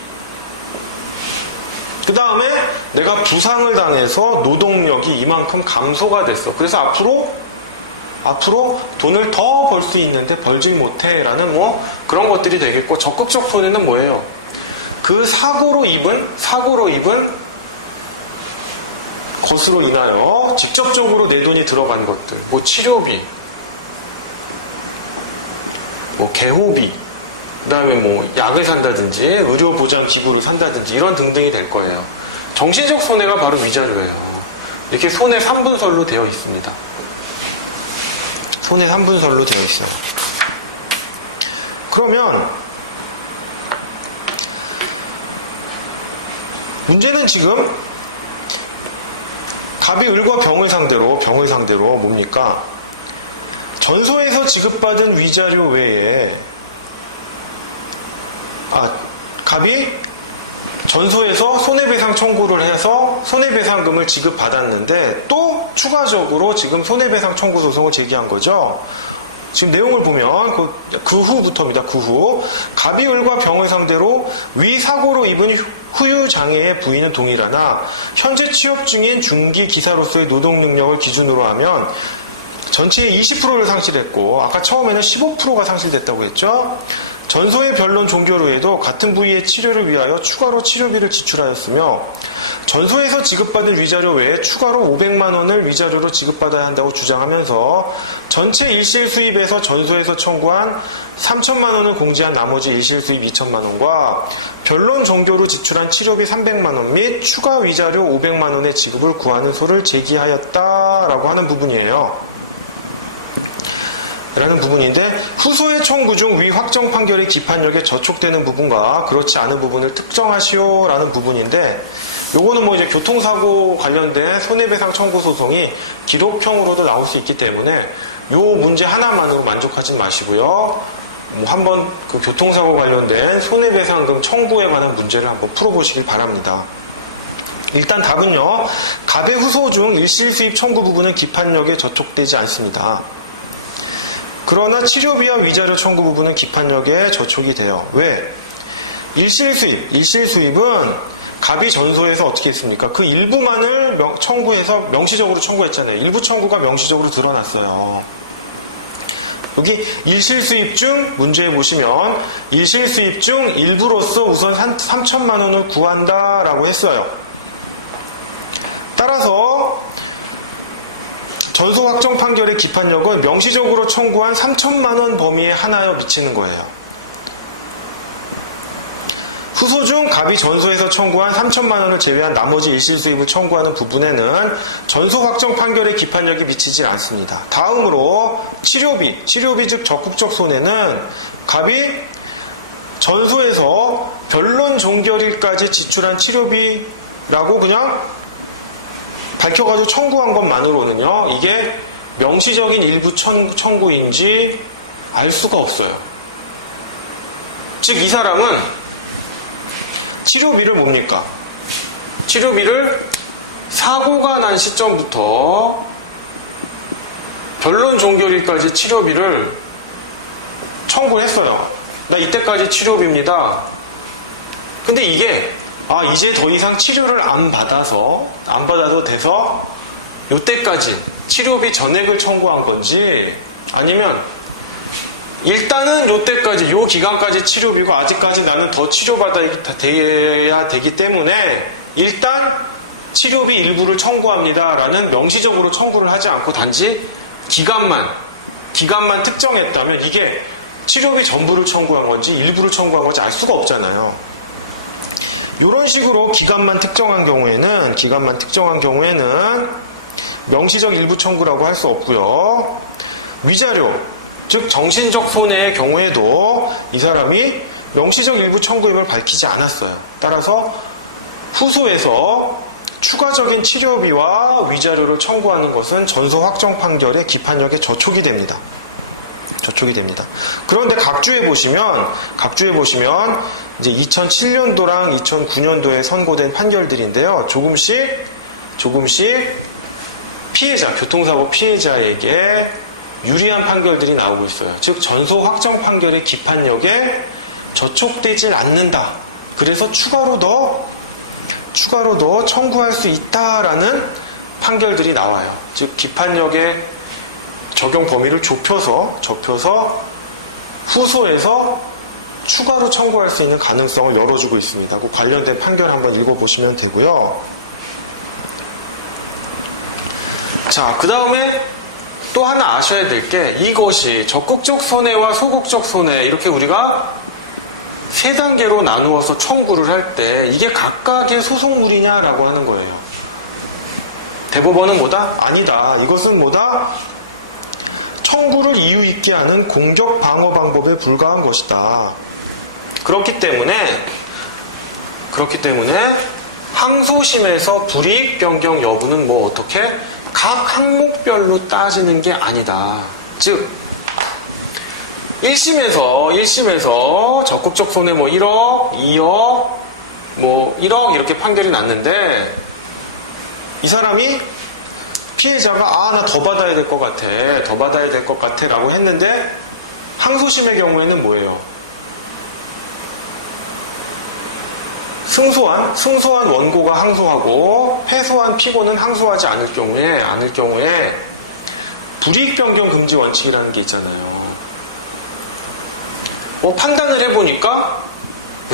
그 다음에 내가 부상을 당해서 노동력이 이만큼 감소가 됐어. 그래서 앞으로 돈을 더 벌 수 있는데 벌질 못해 라는 그런 것들이 되겠고, 적극적 손해는 뭐예요? 그 사고로 입은 것으로 인하여 직접적으로 내 돈이 들어간 것들, 치료비, 개호비, 그 다음에 약을 산다든지 의료보장 기구를 산다든지 이런 등등이 될 거예요. 정신적 손해가 바로 위자료예요. 이렇게 손해 3분설로 되어 있습니다. 손해 3분설로 되어 있어요. 그러면 문제는 지금 갑이 을과 병을 상대로 뭡니까? 전소에서 지급받은 위자료 외에 갑이 전소에서 손해배상 청구를 해서 손해배상금을 지급받았는데 또 추가적으로 지금 손해배상 청구 소송을 제기한 거죠. 지금 내용을 보면 그 후부터입니다. 그 후 갑이 을과 병을 상대로 위 사고로 입은 후유 장애의 부위는 동일하나 현재 취업 중인 중기 기사로서의 노동 능력을 기준으로 하면 전체의 20%를 상실했고 아까 처음에는 15%가 상실됐다고 했죠. 전소의 변론 종결 후에도 같은 부위의 치료를 위하여 추가로 치료비를 지출하였으며 전소에서 지급받은 위자료 외에 추가로 500만 원을 위자료로 지급받아야 한다고 주장하면서 전체 일실 수입에서 전소에서 청구한 3천만 원을 공제한 나머지 일실 수입 2천만 원과 변론 종결 후 지출한 치료비 300만 원 및 추가 위자료 500만 원의 지급을 구하는 소를 제기하였다라고 하는 부분이에요. 라는 부분인데 후소의 청구 중 위 확정 판결의 기판력에 저촉되는 부분과 그렇지 않은 부분을 특정하시오 라는 부분인데 요거는 뭐 이제 교통사고 관련된 손해배상 청구 소송이 기록형으로도 나올 수 있기 때문에 요 문제 하나만으로 만족하지 마시고요. 뭐 한번 그 교통사고 관련된 손해배상금 청구에 관한 문제를 한번 풀어보시길 바랍니다. 일단 답은요. 갑의 후소 중 일실수입 청구 부분은 기판력에 저촉되지 않습니다. 그러나 치료비와 위자료 청구 부분은 기판력에 저촉이 돼요. 왜? 일실수입은 갑이 전소해서 어떻게 했습니까? 그 일부만을 청구해서 명시적으로 청구했잖아요. 일부 청구가 명시적으로 드러났어요. 여기 일실수입 중 문제에 보시면 일실수입 중 일부로서 우선 3천만 원을 구한다라고 했어요. 따라서 전소 확정 판결의 기판력은 명시적으로 청구한 3천만 원 범위에 하나여 미치는 거예요. 후소 중 갑이 전소에서 청구한 3천만 원을 제외한 나머지 일실수입을 청구하는 부분에는 전소 확정 판결의 기판력이 미치지 않습니다. 다음으로 치료비 즉 적극적 손해는 갑이 전소에서 변론 종결일까지 지출한 치료비라고 그냥 밝혀가지고 청구한 것만으로는요, 이게 명시적인 일부 청구인지 알 수가 없어요. 즉, 이 사람은 치료비를 뭡니까? 치료비를 사고가 난 시점부터 변론 종결일까지 치료비를 청구했어요. 나 이때까지 치료비입니다. 근데 이게 이제 더 이상 치료를 안 받아도 돼서 요때까지 치료비 전액을 청구한 건지 아니면 일단은 요때까지 요 기간까지 치료비고 아직까지 나는 더 치료받아야 되기 때문에 일단 치료비 일부를 청구합니다 라는 명시적으로 청구를 하지 않고 단지 기간만 특정했다면 이게 치료비 전부를 청구한 건지 일부를 청구한 건지 알 수가 없잖아요. 이런 식으로 기간만 특정한 경우에는 명시적 일부 청구라고 할 수 없고요. 위자료, 즉 정신적 손해의 경우에도 이 사람이 명시적 일부 청구임을 밝히지 않았어요. 따라서 후소에서 추가적인 치료비와 위자료를 청구하는 것은 전소 확정 판결의 기판력에 저촉이 됩니다. 그런데 각주에 보시면 이제 2007년도랑 2009년도에 선고된 판결들인데요. 조금씩 교통사고 피해자에게 유리한 판결들이 나오고 있어요. 즉 전소 확정 판결의 기판력에 저촉되질 않는다. 그래서 추가로 더 청구할 수 있다라는 판결들이 나와요. 즉 기판력의 적용 범위를 좁혀서 후소에서 추가로 청구할 수 있는 가능성을 열어주고 있습니다. 그 관련된 판결 한번 읽어보시면 되고요. 자, 그 다음에 또 하나 아셔야 될 게 이것이 적극적 손해와 소극적 손해 이렇게 우리가 세 단계로 나누어서 청구를 할 때 이게 각각의 소송물이냐라고 하는 거예요. 대법원은 뭐다? 아니다. 이것은 뭐다? 청구를 이유 있게 하는 공격 방어 방법에 불과한 것이다. 그렇기 때문에 항소심에서 불이익 변경 여부는 뭐 어떻게 각 항목별로 따지는 게 아니다. 즉 1심에서 적극적 손해 뭐 1억, 2억, 뭐 1억 이렇게 판결이 났는데 이 사람이 피해자가 나 더 받아야 될 것 같아 라고 했는데 항소심의 경우에는 뭐예요? 승소한 원고가 항소하고 패소한 피고는 항소하지 않을 경우에 불이익 변경 금지 원칙이라는 게 있잖아요. 판단을 해보니까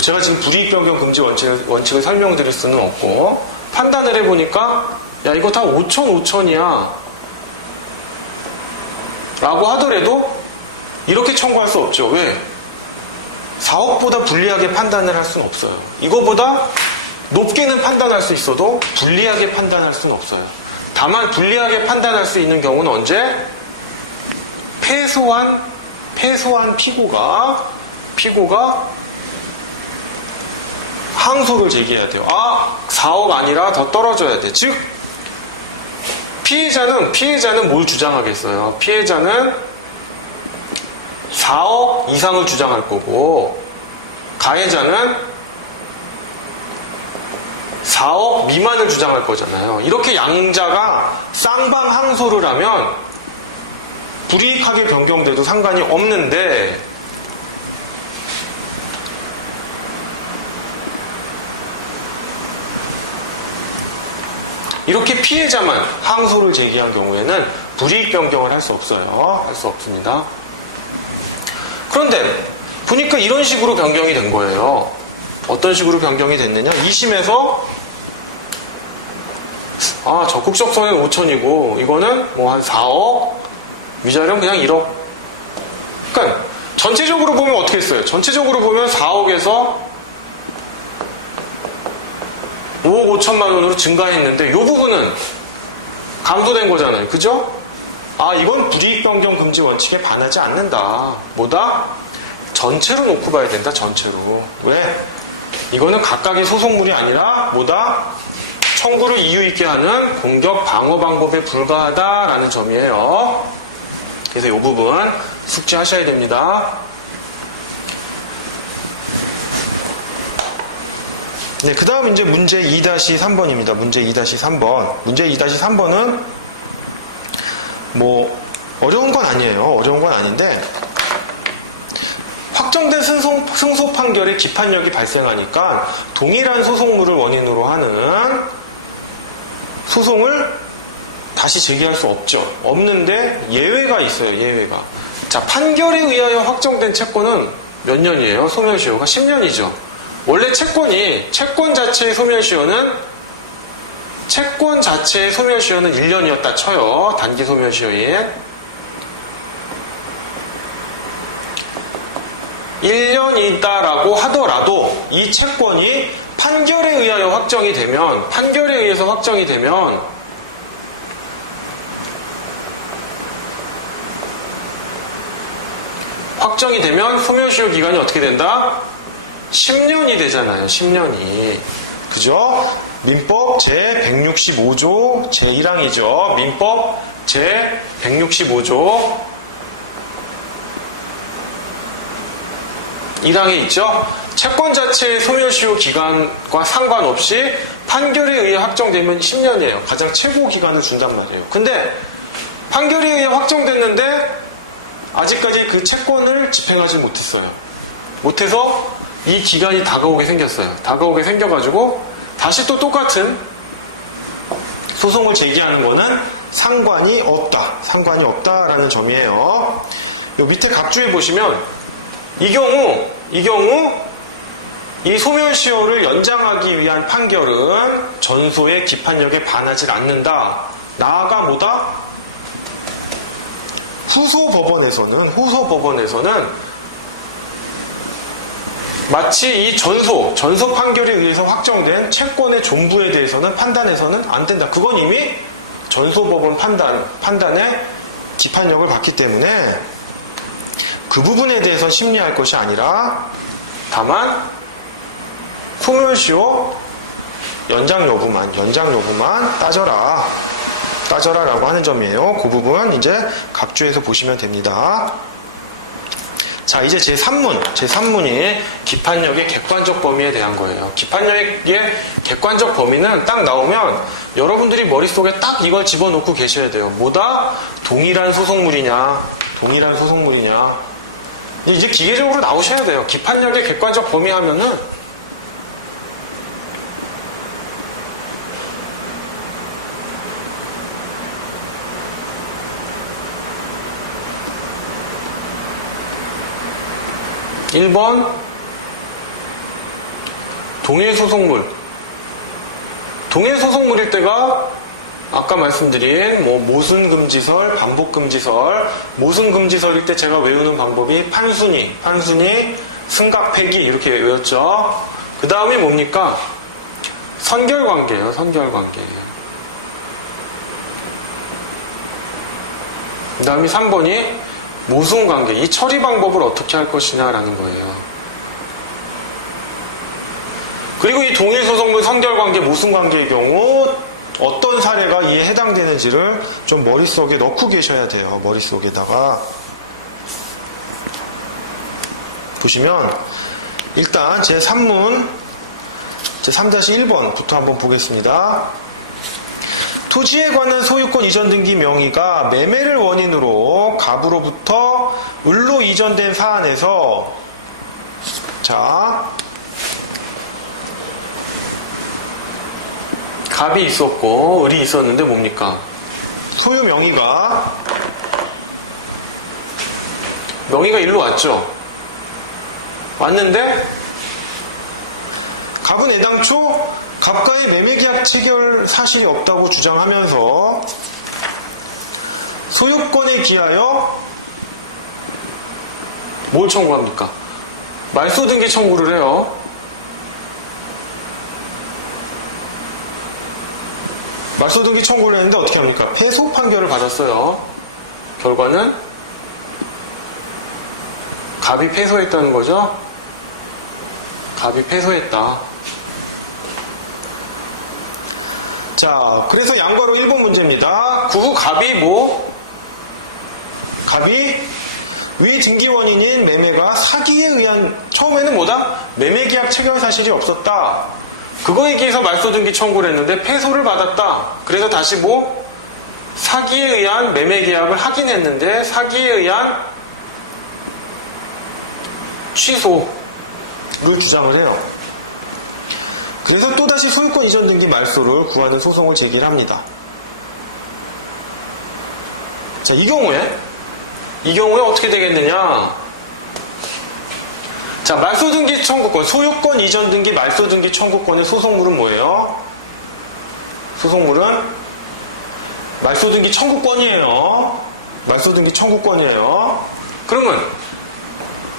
제가 지금 불이익 변경 금지 원칙을 설명드릴 수는 없고 판단을 해보니까 야 이거 다 5,000이야 라고 하더라도 이렇게 청구할 수 없죠. 왜? 4억보다 불리하게 판단을 할 수는 없어요. 이거보다 높게는 판단할 수 있어도 불리하게 판단할 수는 없어요. 다만 불리하게 판단할 수 있는 경우는 언제? 패소한 피고가 항소를 제기해야 돼요. 4억 아니라 더 떨어져야 돼. 즉 피해자는 뭘 주장하겠어요? 피해자는 4억 이상을 주장할 거고 가해자는 4억 미만을 주장할 거잖아요. 이렇게 양자가 쌍방 항소를 하면 불이익하게 변경돼도 상관이 없는데 이렇게 피해자만 항소를 제기한 경우에는 불이익 변경을 할 수 없어요. 할 수 없습니다. 그런데 보니까 이런 식으로 변경이 된 거예요. 어떤 식으로 변경이 됐느냐? 2심에서 적극적 손해는 5천이고 이거는 뭐 한 4억, 위자료는 그냥 1억. 그러니까 전체적으로 보면 어떻게 했어요? 전체적으로 보면 4억에서 5억 5천만 원으로 증가했는데 이 부분은 감소된 거잖아요. 그죠? 이건 불이익 변경 금지 원칙에 반하지 않는다. 뭐다? 전체로 놓고 봐야 된다. 전체로. 왜? 이거는 각각의 소송물이 아니라 뭐다? 청구를 이유 있게 하는 공격 방어 방법에 불과하다라는 점이에요. 그래서 이 부분 숙지하셔야 됩니다. 네, 그 다음 이제 문제 2-3번입니다. 문제 2-3번. 문제 2-3번은 뭐 어려운 건 아니에요. 어려운 건 아닌데 확정된 승소 판결에 기판력이 발생하니까 동일한 소송물을 원인으로 하는 소송을 다시 제기할 수 없죠. 없는데 예외가 있어요. 예외가. 자, 판결에 의하여 확정된 채권은 몇 년이에요? 소멸시효가 10년이죠. 원래 채권 자체의 소멸시효는 1년이었다 쳐요. 단기 소멸시효인 1년이다라고 하더라도 이 채권이 판결에 의해서 확정이 되면 소멸시효 기간이 어떻게 된다? 10년이 되잖아요. 10년이. 그죠? 민법 제165조 제1항이죠. 민법 제165조 1항에 있죠. 채권 자체의 소멸시효 기간과 상관없이 판결에 의해 확정되면 10년이에요. 가장 최고 기간을 준단 말이에요. 근데 판결에 의해 확정됐는데 아직까지 그 채권을 집행하지 못했어요. 못해서 이 기간이 다가오게 생겼어요. 다가오게 생겨가지고 다시 또 똑같은 소송을 제기하는 거는 상관이 없다라는 점이에요. 요 밑에 각주에 보시면 이 경우 이 소멸시효를 연장하기 위한 판결은 전소의 기판력에 반하지 않는다. 나아가 뭐다? 후소 법원에서는 마치 이 전소 판결에 의해서 확정된 채권의 존부에 대해서는 판단해서는 안 된다. 그건 이미 전소법원 판단에 기판력을 받기 때문에 그 부분에 대해서 심리할 것이 아니라 다만 소멸시효 연장 여부만 따져라라고 하는 점이에요. 그 부분 이제 각주에서 보시면 됩니다. 자, 이제 제3문이 기판력의 객관적 범위에 대한 거예요. 기판력의 객관적 범위는 딱 나오면 여러분들이 머릿속에 딱 이걸 집어넣고 계셔야 돼요. 뭐다? 동일한 소송물이냐. 이제 기계적으로 나오셔야 돼요. 기판력의 객관적 범위 하면은 1번 동일소속물. 동일소속물일 때가 아까 말씀드린 모순금지설, 반복금지설, 모순금지설일 때 제가 외우는 방법이 판순위, 승각폐기 이렇게 외웠죠. 그 다음이 뭡니까? 선결관계예요. 선결관계. 그 다음이 3번이 모순관계. 이 처리 방법을 어떻게 할 것이냐라는 거예요. 그리고 이 동일소속물, 선결관계, 모순관계의 경우 어떤 사례가 이에 해당되는지를 좀 머릿속에 넣고 계셔야 돼요. 머릿속에다가. 보시면 일단 제3문 제3-1번부터 한번 보겠습니다. 토지에 관한 소유권 이전 등기 명의가 매매를 원인으로 갑으로부터 을로 이전된 사안에서 갑이 있었고 을이 있었는데 뭡니까? 소유 명의가 일로 왔죠. 왔는데 갑은 애당초 갑과의 매매계약 체결 사실이 없다고 주장하면서 소유권에 기하여 뭘 청구합니까? 말소등기 청구를 해요. 말소등기 청구를 했는데 어떻게 합니까? 패소 판결을 받았어요. 결과는 갑이 패소했다는 거죠. 갑이 패소했다. 자, 그래서 양괄호 1번 문제입니다. 구후 갑이 위 등기 원인인 매매가 사기에 의한, 처음에는 매매계약 체결 사실이 없었다. 그거에 기해서 말소등기 청구를 했는데 패소를 받았다. 그래서 다시 사기에 의한 매매계약을 하긴 했는데 사기에 의한 취소를 주장을 해요. 그래서 또다시 소유권 이전 등기 말소를 구하는 소송을 제기합니다. 자, 이 경우에 어떻게 되겠느냐? 자, 말소등기 청구권, 소유권 이전 등기 말소등기 청구권의 소송물은 뭐예요? 소송물은 말소등기 청구권이에요. 말소등기 청구권이에요. 그러면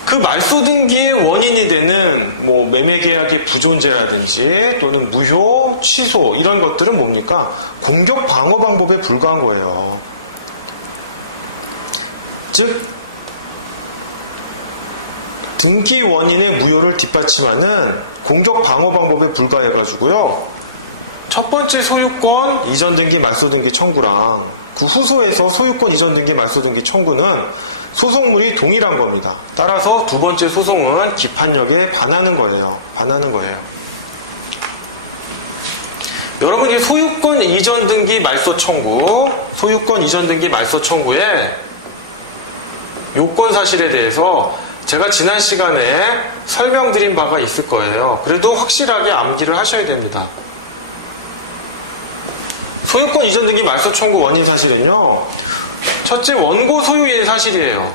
그 말소등기의 원인이 되는 매매계약의 부존재라든지 또는 무효, 취소 이런 것들은 뭡니까? 공격 방어 방법에 불과한 거예요. 즉 등기 원인의 무효를 뒷받침하는 공격 방어 방법에 불과해가지고요. 첫 번째 소유권 이전 등기 말소등기 청구랑 그 후소에서 소유권 이전 등기 말소등기 청구는 소송물이 동일한 겁니다. 따라서 두 번째 소송은 기판력에 반하는 거예요. 여러분, 이 소유권 이전 등기 말소 청구의 요건 사실에 대해서 제가 지난 시간에 설명드린 바가 있을 거예요. 그래도 확실하게 암기를 하셔야 됩니다. 소유권 이전 등기 말소 청구 원인 사실은요. 첫째, 원고 소유의 사실이에요.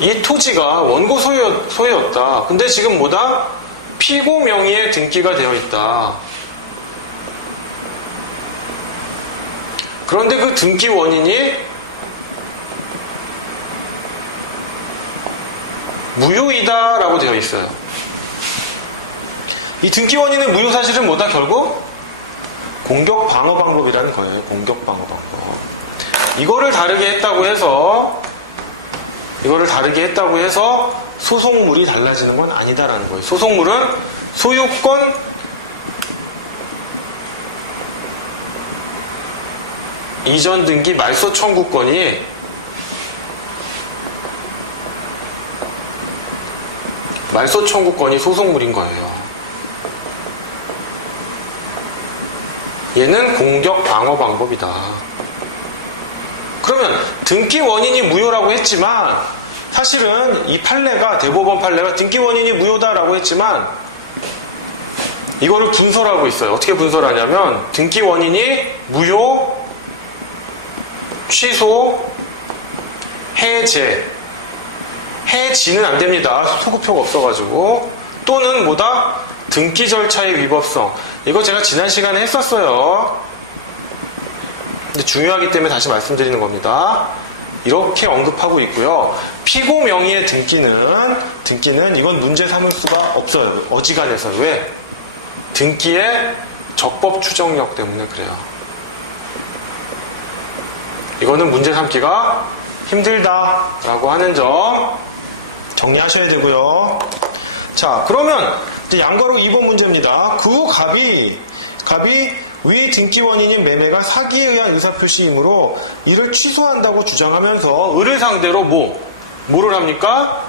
이 토지가 원고 소유였다. 근데 지금 피고 명의의 등기가 되어 있다. 그런데 그 등기 원인이 무효이다라고 되어 있어요. 이 등기 원인의 무효 사실은 결국? 공격 방어 방법이라는 거예요. 공격 방어 방법. 이거를 다르게 했다고 해서 소송물이 달라지는 건 아니다라는 거예요. 소송물은 소유권 이전 등기 말소 청구권이 소송물인 거예요. 얘는 공격 방어 방법이다. 그러면 등기 원인이 무효라고 했지만 사실은 이 대법원 판례가 등기 원인이 무효다라고 했지만 이거를 분설하고 있어요. 어떻게 분설하냐면 등기 원인이 무효, 취소, 해지는 안 됩니다. 소급표가 없어가지고. 또는 뭐다? 등기 절차의 위법성. 이거 제가 지난 시간에 했었어요. 근데 중요하기 때문에 다시 말씀드리는 겁니다. 이렇게 언급하고 있고요. 피고 명의의 등기는 이건 문제 삼을 수가 없어요. 어지간해서. 왜? 등기의 적법 추정력 때문에 그래요. 이거는 문제 삼기가 힘들다라고 하는 점 정리하셔야 되고요. 자, 그러면 이제 양괄호 2번 문제입니다. 그 후 갑이 위 등기 원인인 매매가 사기에 의한 의사표시이므로 이를 취소한다고 주장하면서 을을 상대로 뭐를 합니까?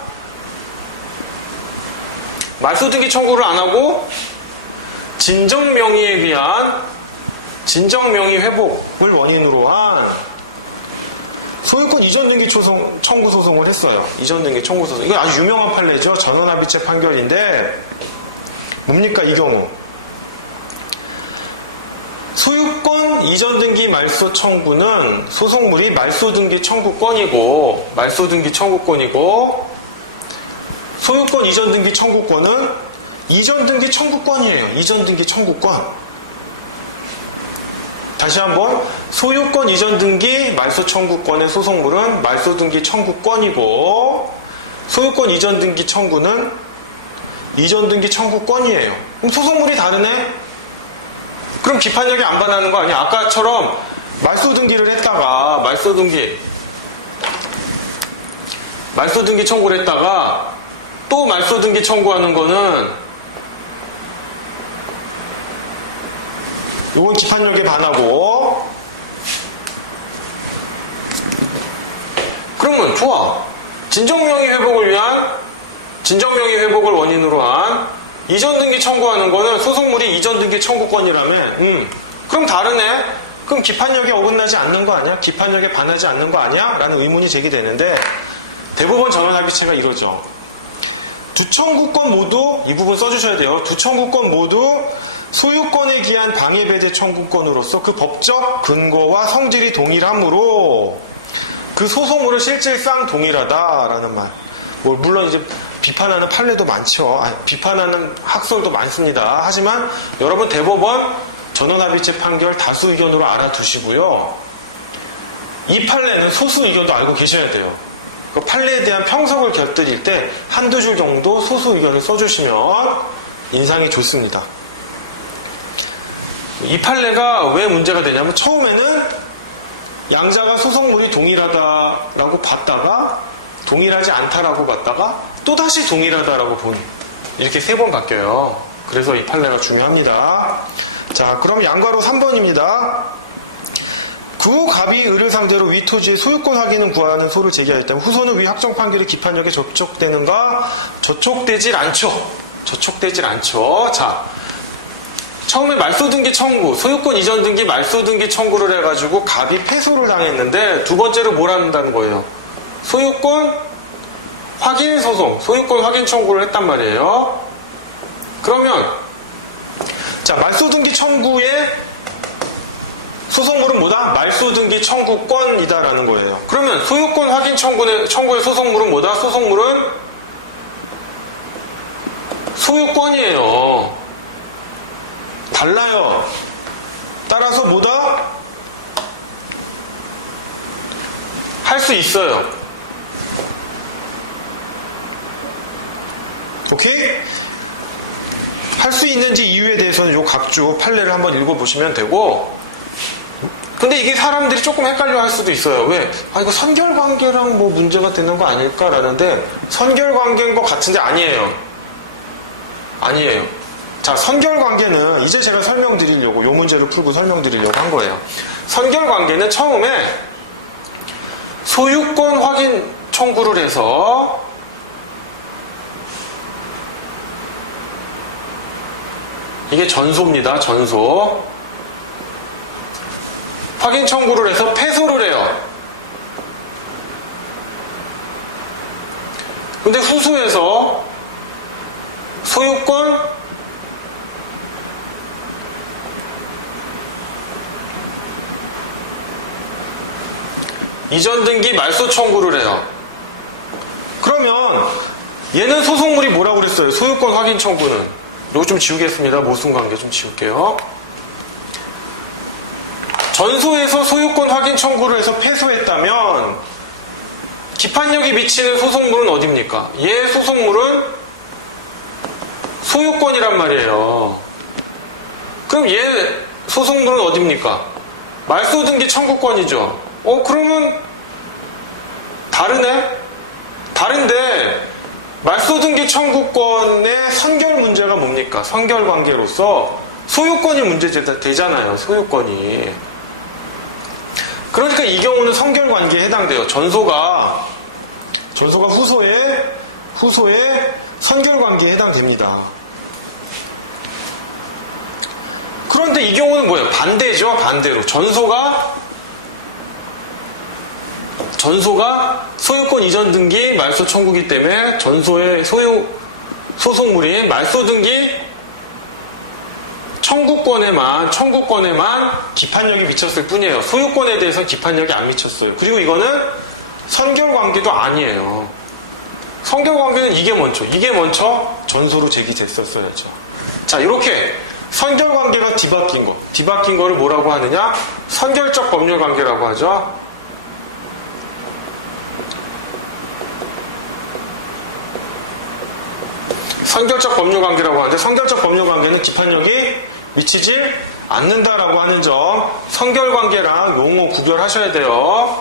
말소등기 청구를 안 하고 진정명의에 의한 진정명의 회복을 원인으로 한 소유권 이전 등기 청구 소송을 했어요. 이전 등기 청구 소송. 이거 아주 유명한 판례죠. 전원합의체 판결인데 뭡니까 이 경우? 소유권 이전 등기 말소 청구는 소송물이 말소 등기 청구권이고 소유권 이전 등기 청구권은 이전 등기 청구권이에요. 이전 등기 청구권. 다시 한번 소유권 이전 등기 말소 청구권의 소송물은 말소 등기 청구권이고 소유권 이전 등기 청구는 이전 등기 청구권이에요. 그럼 소송물이 다르네? 그럼 기판력이 안 반하는 거 아니야? 아까처럼 말소 등기를 했다가 말소 등기 청구를 했다가 또 말소 등기 청구하는 거는 이건 기판력에 반하고. 그러면 좋아. 진정명의 회복을 원인으로 한 이전 등기 청구하는 거는 소송물이 이전 등기 청구권이라면 그럼 다르네. 그럼 기판력에 어긋나지 않는 거 아니야? 기판력에 반하지 않는 거 아니야? 라는 의문이 제기되는데 대부분 전원합의체가 이러죠. 두 청구권 모두 이 부분 써주셔야 돼요. 두 청구권 모두 소유권에 기한 방해배제 청구권으로서 그 법적 근거와 성질이 동일하므로 그 소송물은 실질상 동일하다라는 말. 물론 이제 비판하는 판례도 많죠. 비판하는 학설도 많습니다. 하지만 여러분 대법원 전원합의체 판결 다수 의견으로 알아두시고요. 이 판례는 소수 의견도 알고 계셔야 돼요. 그 판례에 대한 평석을 곁들일 때 한두 줄 정도 소수 의견을 써주시면 인상이 좋습니다. 이 판례가 왜 문제가 되냐면 처음에는 양자가 소송물이 동일하다라고 봤다가 동일하지 않다라고 봤다가 또다시 동일하다라고 본 이렇게 3번 바뀌어요. 그래서 이 판례가 중요합니다. 자, 그럼 양괄호 3번입니다. 그 후 갑이 을을 상대로 위 토지의 소유권 확인을 구하는 소를 제기하였다면 후소는 위 확정 판결의 기판력에 저촉되는가? 저촉되질 않죠. 자, 처음에 말소등기 청구, 소유권 이전 등기 말소등기 청구를 해가지고 갑이 패소를 당했는데 두 번째로 뭘 한다는 거예요? 소유권 확인 소송, 소유권 확인 청구를 했단 말이에요. 그러면 자, 말소등기 청구의 소송물은 뭐다? 말소등기 청구권이다라는 거예요. 그러면 소유권 확인 청구의 소송물은 뭐다? 소송물은 소유권이에요. 달라요. 따라서 뭐다? 할 수 있어요. 오케이? 할 수 있는지 이유에 대해서는 요 각주 판례를 한번 읽어보시면 되고, 근데 이게 사람들이 조금 헷갈려 할 수도 있어요. 왜? 이거 선결관계랑 뭐 문제가 되는 거 아닐까라는데, 선결관계인 것 같은데 아니에요. 자, 선결관계는 이제 제가 설명드리려고, 요 문제를 풀고 설명드리려고 한 거예요. 선결관계는 처음에 소유권 확인 청구를 해서 이게 전소입니다. 전소. 확인 청구를 해서 패소를 해요. 근데 후수에서 소유권 이전 등기 말소 청구를 해요. 그러면 얘는 소송물이 뭐라고 그랬어요? 소유권 확인 청구는. 이거 좀 지우겠습니다. 모순관계 좀 지울게요. 전소에서 소유권 확인 청구를 해서 패소했다면 기판력이 미치는 소송물은 어디입니까? 얘 소송물은 소유권이란 말이에요. 그럼 얘 소송물은 어디입니까? 말소등기 청구권이죠. 그러면 다르네? 다른데 말소등기 청구권의 선결 문제가 뭡니까? 선결관계로서 소유권이 문제되잖아요. 소유권이. 그러니까 이 경우는 선결관계에 해당돼요. 전소가 후소의 선결관계에 해당됩니다. 그런데 이 경우는 뭐예요? 반대죠. 반대로. 전소가 소유권 이전 등기 말소 청구기 때문에 전소의 소송물인 말소 등기 청구권에만 기판력이 미쳤을 뿐이에요. 소유권에 대해서 기판력이 안 미쳤어요. 그리고 이거는 선결관계도 아니에요. 선결관계는 이게 먼저 전소로 제기됐었어야죠. 자, 이렇게 선결관계가 뒤바뀐 거를 뭐라고 하느냐? 선결적 법률관계라고 하죠. 선결적 법률관계라고 하는데, 선결적 법률관계는 기판력이 미치지 않는다라고 하는 점, 선결관계랑 용어 구별하셔야 돼요.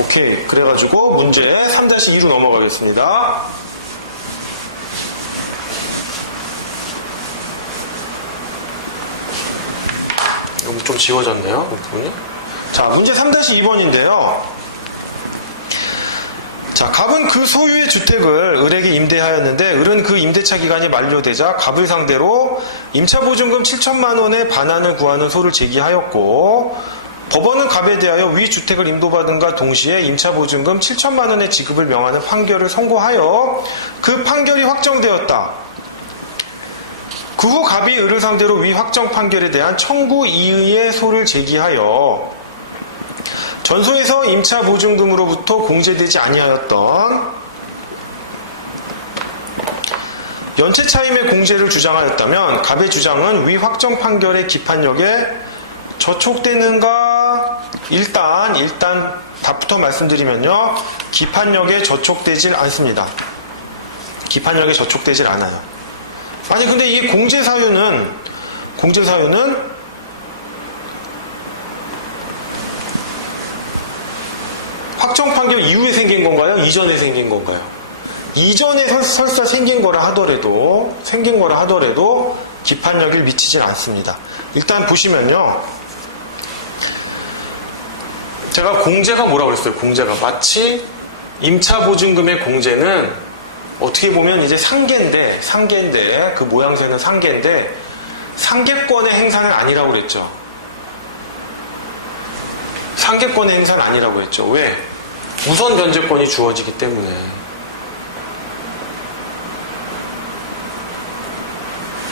오케이. 그래가지고 문제 3-2로 넘어가겠습니다. 여기 좀 지워졌네요. 부분이. 자, 문제 3-2번인데요. 자, 갑은 그 소유의 주택을 을에게 임대하였는데 을은 그 임대차 기간이 만료되자 갑을 상대로 임차보증금 7천만 원의 반환을 구하는 소를 제기하였고, 법원은 갑에 대하여 위 주택을 인도받은과 동시에 임차보증금 7천만 원의 지급을 명하는 판결을 선고하여 그 판결이 확정되었다. 그 후 갑이 을을 상대로 위 확정 판결에 대한 청구 이의의 소를 제기하여 전소에서 임차보증금으로부터 공제되지 아니하였던 연체차임의 공제를 주장하였다면 갑의 주장은 위 확정 판결의 기판력에 저촉되는가? 일단 답부터 말씀드리면요. 기판력에 저촉되질 않습니다. 기판력에 저촉되질 않아요. 아니 근데 이 공제 사유는 확정 판결 이후에 생긴 건가요? 이전에 생긴 건가요? 이전에 설사 생긴 거라 하더라도 기판력을 미치진 않습니다. 일단 보시면요. 제가 공제가 뭐라고 그랬어요? 공제가 마치 임차보증금의 공제는 어떻게 보면 이제 상계인데 그 모양새는 상계인데 상계권의 행사는 아니라고 그랬죠. 상계권의 행사는 아니라고 했죠. 왜? 우선 변제권이 주어지기 때문에.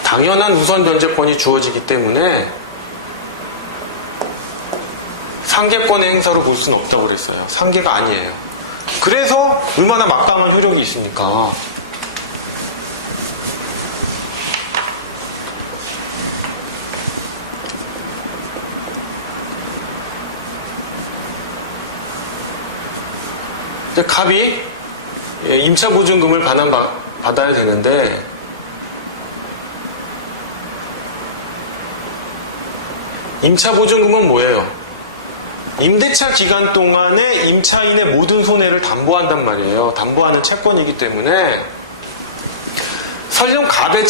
당연한 우선 변제권이 주어지기 때문에 상계권의 행사로 볼 수는 없다고 그랬어요. 상계가 아니에요. 그래서 얼마나 막강한 효력이 있습니까? 갑이 임차보증금을 받아야 되는데 임차보증금은 뭐예요? 임대차 기간 동안에 임차인의 모든 손해를 담보한단 말이에요. 담보하는 채권이기 때문에 설령 갑의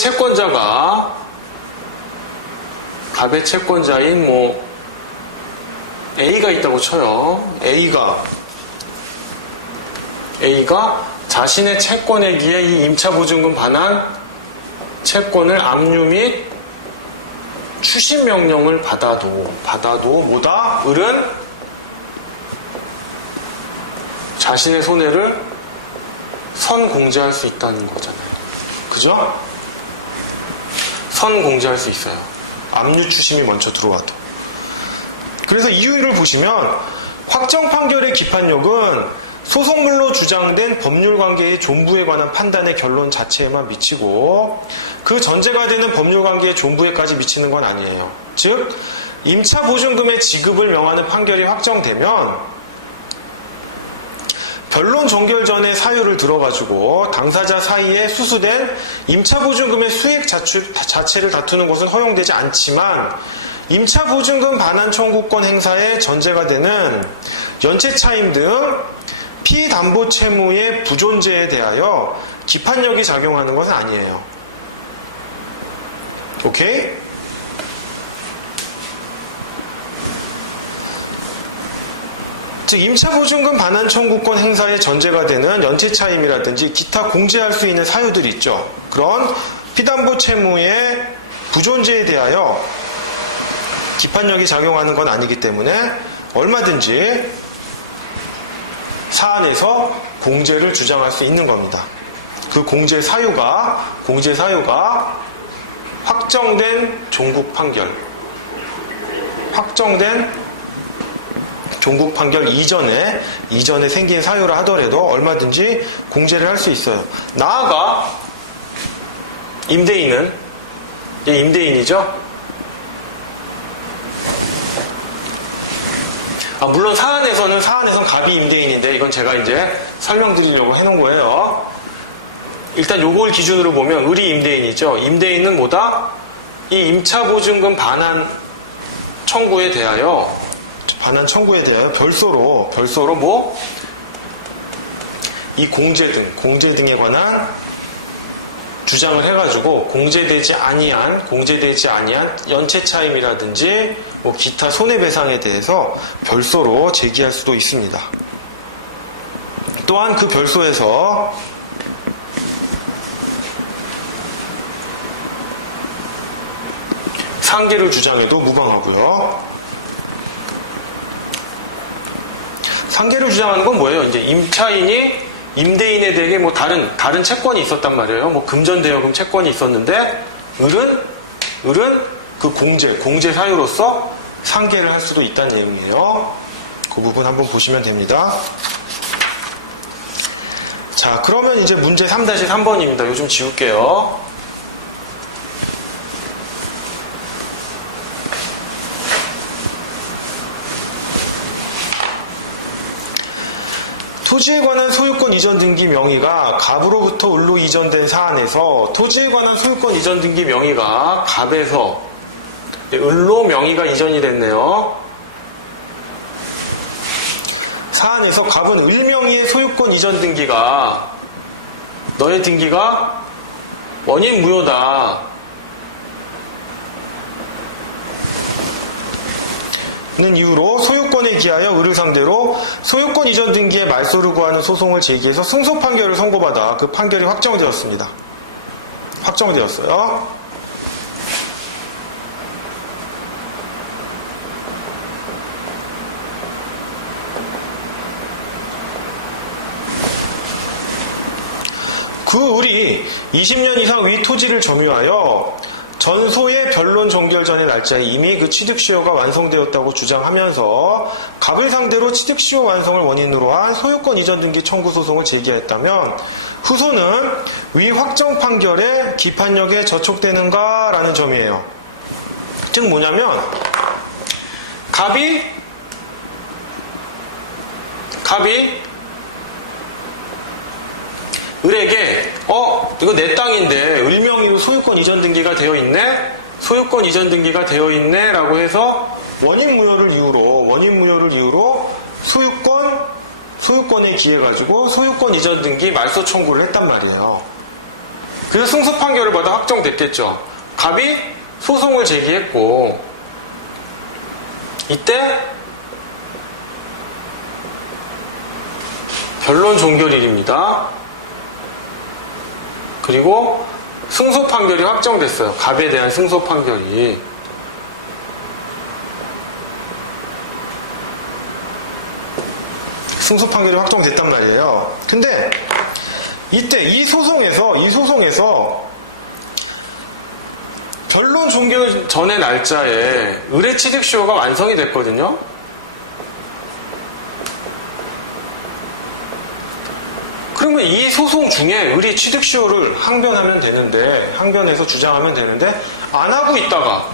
채권자인 A가 있다고 쳐요. A가 자신의 채권액기에 이 임차보증금 반환 채권을 압류 및 추심 명령을 받아도 뭐다? 을은 자신의 손해를 선공제할 수 있다는 거잖아요. 그죠? 선공제할 수 있어요. 압류 추심이 먼저 들어와도. 그래서 이유를 보시면 확정 판결의 기판력은 소송물로 주장된 법률관계의 존부에 관한 판단의 결론 자체에만 미치고 그 전제가 되는 법률관계의 존부에까지 미치는 건 아니에요. 즉 임차보증금의 지급을 명하는 판결이 확정되면 변론 종결 전에 사유를 들어가지고 당사자 사이에 수수된 임차보증금의 수익 자체를 다투는 것은 허용되지 않지만 임차보증금 반환 청구권 행사의 전제가 되는 연체차임 등 피담보 채무의 부존재에 대하여 기판력이 작용하는 것은 아니에요. 오케이? 즉 임차보증금 반환 청구권 행사의 전제가 되는 연체차임이라든지 기타 공제할 수 있는 사유들이 있죠. 그런 피담보 채무의 부존재에 대하여 기판력이 작용하는 건 아니기 때문에 얼마든지 사안에서 공제를 주장할 수 있는 겁니다. 그 공제 사유가 확정된 종국 판결, 종국 판결 이전에 생긴 사유라 하더라도 얼마든지 공제를 할 수 있어요. 나아가 임대인은 임대인이죠. 물론 사안에서는 갑이 임대인인데 이건 제가 이제 설명드리려고 해놓은 거예요. 일단 요걸 기준으로 보면 을이 임대인이죠. 임대인은 뭐다? 이 임차보증금 반환 청구에 대하여 별도로 뭐 이 공제 등에 관한 주장을 해가지고 공제되지 아니한 연체차임이라든지 뭐 기타 손해배상에 대해서 별소로 제기할 수도 있습니다. 또한 그 별소에서 상계를 주장해도 무방하고요. 상계를 주장하는 건 뭐예요? 이제 임차인이 임대인에 대해 뭐 다른 채권이 있었단 말이에요. 뭐 금전대여금 채권이 있었는데 을은 그 공제 사유로서 상계를 할 수도 있다는 내용이에요. 그 부분 한번 보시면 됩니다. 자, 그러면 이제 문제 3-3번입니다. 요즘 지울게요. 토지에 관한 소유권 이전 등기 명의가 갑으로부터 을로 이전된 사안에서 토지에 관한 소유권 이전 등기 명의가 갑에서 을로 명의가 이전이 됐네요. 사안에서 갑은 을 명의의 소유권 이전 등기가 너의 등기가 원인 무효다 는 이유로 소유권에 기하여 을을 상대로 소유권 이전 등기의 말소를 구하는 소송을 제기해서 승소 판결을 선고받아 그 판결이 확정되었습니다. 확정되었어요. 그 을이 20년 이상 위 토지를 점유하여 전소의 변론 종결 전의 날짜에 이미 그 취득시효가 완성되었다고 주장하면서 갑을 상대로 취득시효 완성을 원인으로 한 소유권 이전 등기 청구 소송을 제기했다면 후소는 위 확정 판결의 기판력에 저촉되는가라는 점이에요. 즉 뭐냐면 갑이 을에게 이거 내 땅인데 을 명의로 소유권 이전 등기가 되어 있네 라고 해서 원인 무효를 이유로 소유권에 기해 가지고 소유권 이전 등기 말소 청구를 했단 말이에요. 그래서 승소 판결을 받아 확정됐겠죠. 갑이 소송을 제기했고 이때 변론 종결일입니다. 그리고 승소 판결이 확정됐어요. 갑에 대한 승소 판결이. 승소 판결이 확정됐단 말이에요. 근데 이때 이 소송에서 변론 종결 전의 날짜에 의뢰취득시효가 완성이 됐거든요. 그러면 이 소송 중에 의뢰취득시효를 항변하면 되는데, 항변해서 주장하면 되는데, 안 하고 있다가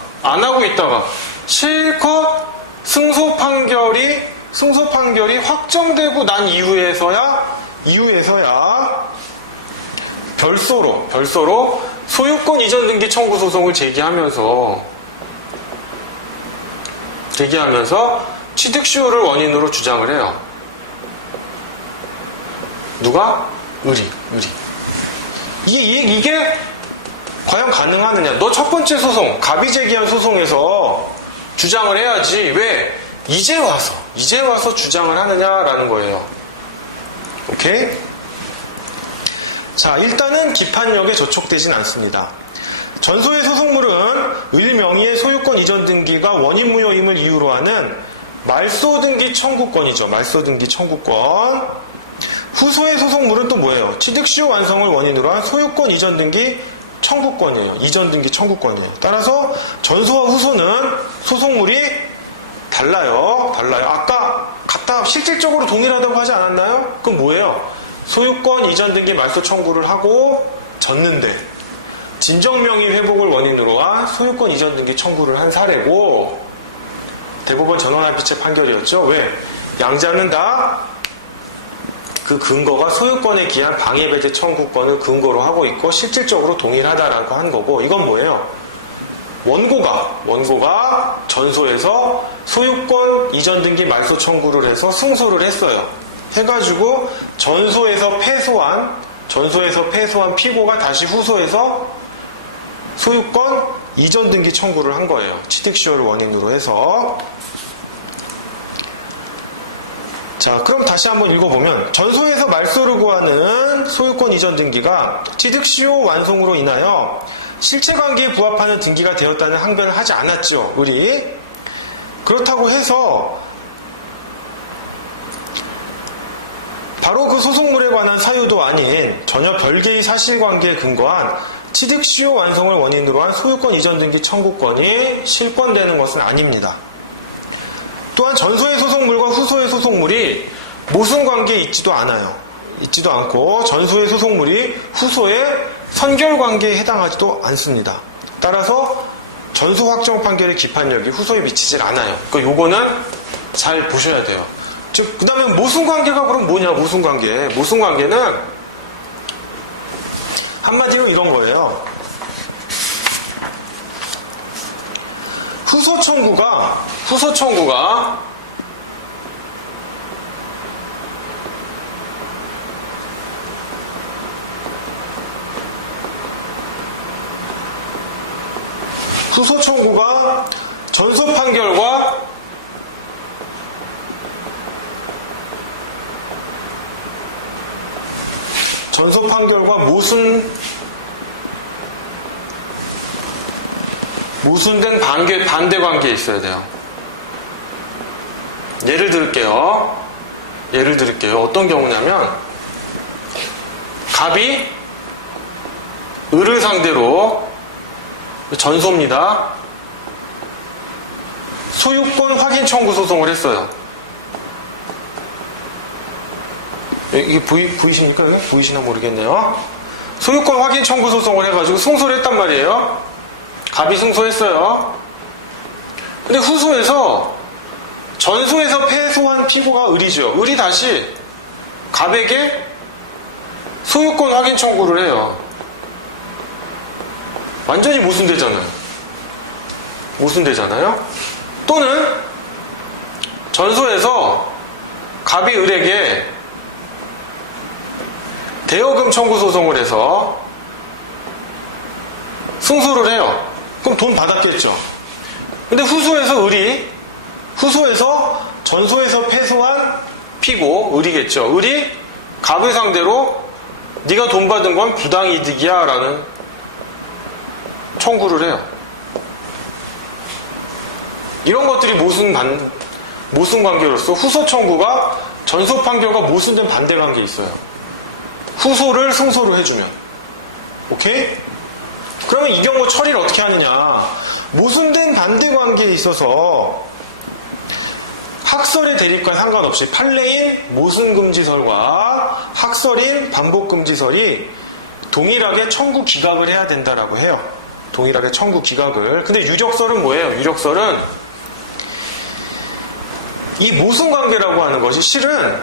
실컷 승소 판결이 확정되고 난 이후에서야 별소로 소유권 이전 등기 청구 소송을 제기하면서 취득시효를 원인으로 주장을 해요. 누가? 의리. 이게 과연 가능하느냐? 너 첫 번째 소송, 갑이 제기한 소송에서 주장을 해야지. 왜? 이제 와서 주장을 하느냐라는 거예요. 오케이? 자, 일단은 기판력에 저촉되진 않습니다. 전소의 소송물은 의 명의의 소유권 이전 등기가 원인 무효임을 이유로 하는 말소 등기 청구권이죠. 말소 등기 청구권. 후소의 소송물은 또 뭐예요? 취득시효 완성을 원인으로 한 소유권 이전 등기 청구권이에요. 이전 등기 청구권이에요. 따라서 전소와 후소는 소송물이 달라요. 아까 갖다 실질적으로 동일하다고 하지 않았나요? 그럼 뭐예요? 소유권 이전 등기 말소 청구를 하고 졌는데 진정명의 회복을 원인으로 한 소유권 이전 등기 청구를 한 사례고, 대법원 전원합의체 판결이었죠. 왜? 양자는 다 그 근거가 소유권에 기한 방해배제 청구권을 근거로 하고 있고 실질적으로 동일하다라고 한 거고, 이건 뭐예요? 원고가 전소에서 소유권 이전 등기 말소 청구를 해서 승소를 했어요. 해가지고 전소에서 패소한 피고가 다시 후소에서 소유권 이전 등기 청구를 한 거예요. 취득시효를 원인으로 해서. 자, 그럼 다시 한번 읽어보면, 전소에서 말소를 구하는 소유권 이전 등기가 취득시효 완성으로 인하여 실체관계에 부합하는 등기가 되었다는 항변을 하지 않았죠. 우리. 그렇다고 해서 바로 그 소송물에 관한 사유도 아닌 전혀 별개의 사실관계에 근거한 취득시효 완성을 원인으로 한 소유권 이전 등기 청구권이 실권되는 것은 아닙니다. 또한 전소의 소송물과 후소의 소송물이 모순관계에 있지도 않고 전소의 소송물이 후소의 선결관계에 해당하지도 않습니다. 따라서 전소 확정 판결의 기판력이 후소에 미치질 않아요. 그러니까 요거는 잘 보셔야 돼요. 즉, 그 다음에 모순관계가 그럼 뭐냐? 모순관계는 한마디로 이런 거예요. 후소 청구가 전소 판결과 모순된 반대 관계에 있어야 돼요. 예를 들을게요. 어떤 경우냐면, 갑이 을을 상대로 전소입니다. 소유권 확인 청구 소송을 했어요. 이게 보이십니까? 보이시나 모르겠네요. 소유권 확인 청구 소송을 해가지고 승소를 했단 말이에요. 갑이 승소했어요. 근데 후소에서 전소에서 패소한 피고가 을이죠. 을이 다시 갑에게 소유권 확인 청구를 해요. 완전히 모순되잖아요. 또는 전소에서 갑이 을에게 대여금 청구 소송을 해서 승소를 해요. 그럼 돈 받았겠죠. 근데 후소에서 전소에서 패소한 피고 을이겠죠. 을이 갑을 상대로 네가 돈 받은 건 부당이득이야 라는 청구를 해요. 이런 것들이 모순관계로서 후소 청구가 전소 판결과 모순된 반대관계에 있어요. 후소를 승소로 해주면. 오케이? 그러면 이 경우 처리를 어떻게 하느냐? 모순된 반대관계에 있어서 학설의 대립과 상관없이 판례인 모순금지설과 학설인 반복금지설이 동일하게 청구 기각을 해야 된다라고 해요. 동일하게 청구 기각을. 근데 유력설은 뭐예요? 유력설은 이 모순관계라고 하는 것이 실은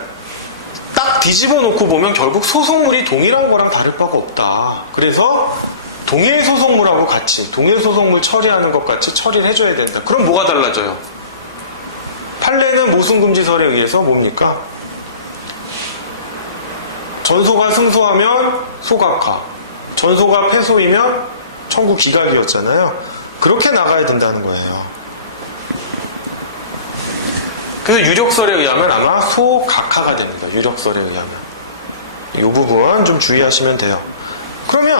딱 뒤집어 놓고 보면 결국 소송물이 동일한 거랑 다를 바가 없다. 그래서 동일 소송물하고 같이, 동일 소송물 처리하는 것 같이 처리를 해줘야 된다. 그럼 뭐가 달라져요? 판례는 모순금지설에 의해서 뭡니까? 전소가 승소하면 소각화, 전소가 패소이면 청구 기각이었잖아요. 그렇게 나가야 된다는 거예요. 그래서 유력설에 의하면 아마 소각화가 됩니다. 유력설에 의하면. 이 부분 좀 주의하시면 돼요. 그러면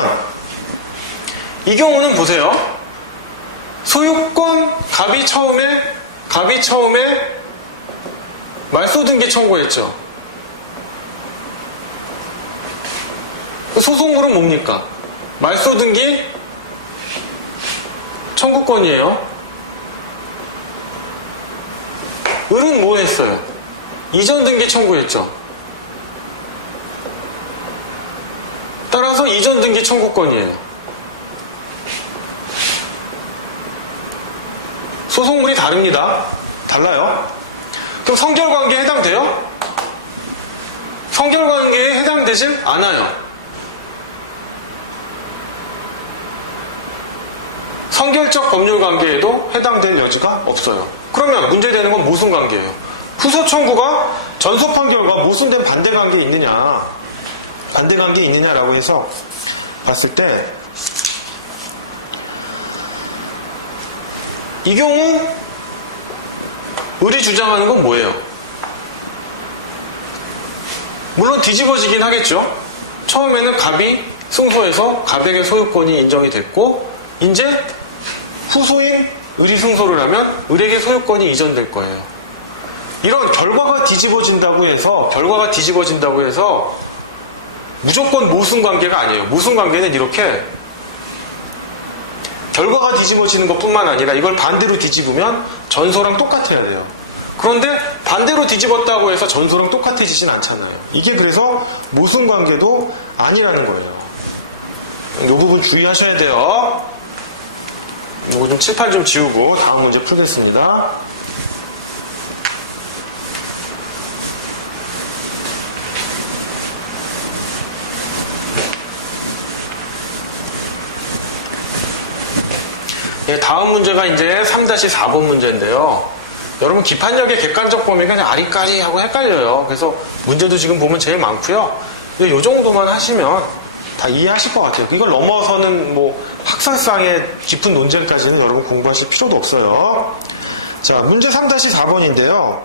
이 경우는 보세요. 소유권 갑이 처음에 말소등기 청구했죠. 소송물은 뭡니까? 말소등기 청구권이에요. 을은 뭐 했어요? 이전등기 청구했죠. 따라서 이전등기 청구권이에요. 소송물이 다릅니다. 달라요. 그럼 성결관계에 해당돼요? 성결관계에 해당되질 않아요. 성결적 법률관계에도 해당될 여지가 없어요. 그러면 문제되는 건 모순관계예요. 후소 청구가 전소 판결과 모순된 반대관계에 있느냐, 반대관계에 있느냐라고 해서 봤을 때 이 경우 을이 주장하는 건 뭐예요? 물론 뒤집어지긴 하겠죠. 처음에는 갑이 승소해서 갑에게 소유권이 인정이 됐고 이제 후소인 을이 승소를 하면 을에게 소유권이 이전될 거예요. 이런 결과가 뒤집어진다고 해서 무조건 모순관계가 아니에요. 모순관계는 이렇게 결과가 뒤집어지는 것뿐만 아니라 이걸 반대로 뒤집으면 전소랑 똑같아야 돼요. 그런데 반대로 뒤집었다고 해서 전소랑 똑같아지진 않잖아요. 이게 그래서 모순관계도 아니라는 거예요. 이 부분 주의하셔야 돼요. 이거 좀 칠판 좀 지우고 다음 문제 풀겠습니다. 다음 문제가 이제 3-4번 문제인데요. 여러분 기판력의 객관적 범위가 그냥 아리까리하고 헷갈려요. 그래서 문제도 지금 보면 제일 많고요. 근데 이 정도만 하시면 다 이해하실 것 같아요. 이걸 넘어서는 뭐 학설상의 깊은 논쟁까지는 여러분 공부하실 필요도 없어요. 자, 문제 3-4번인데요.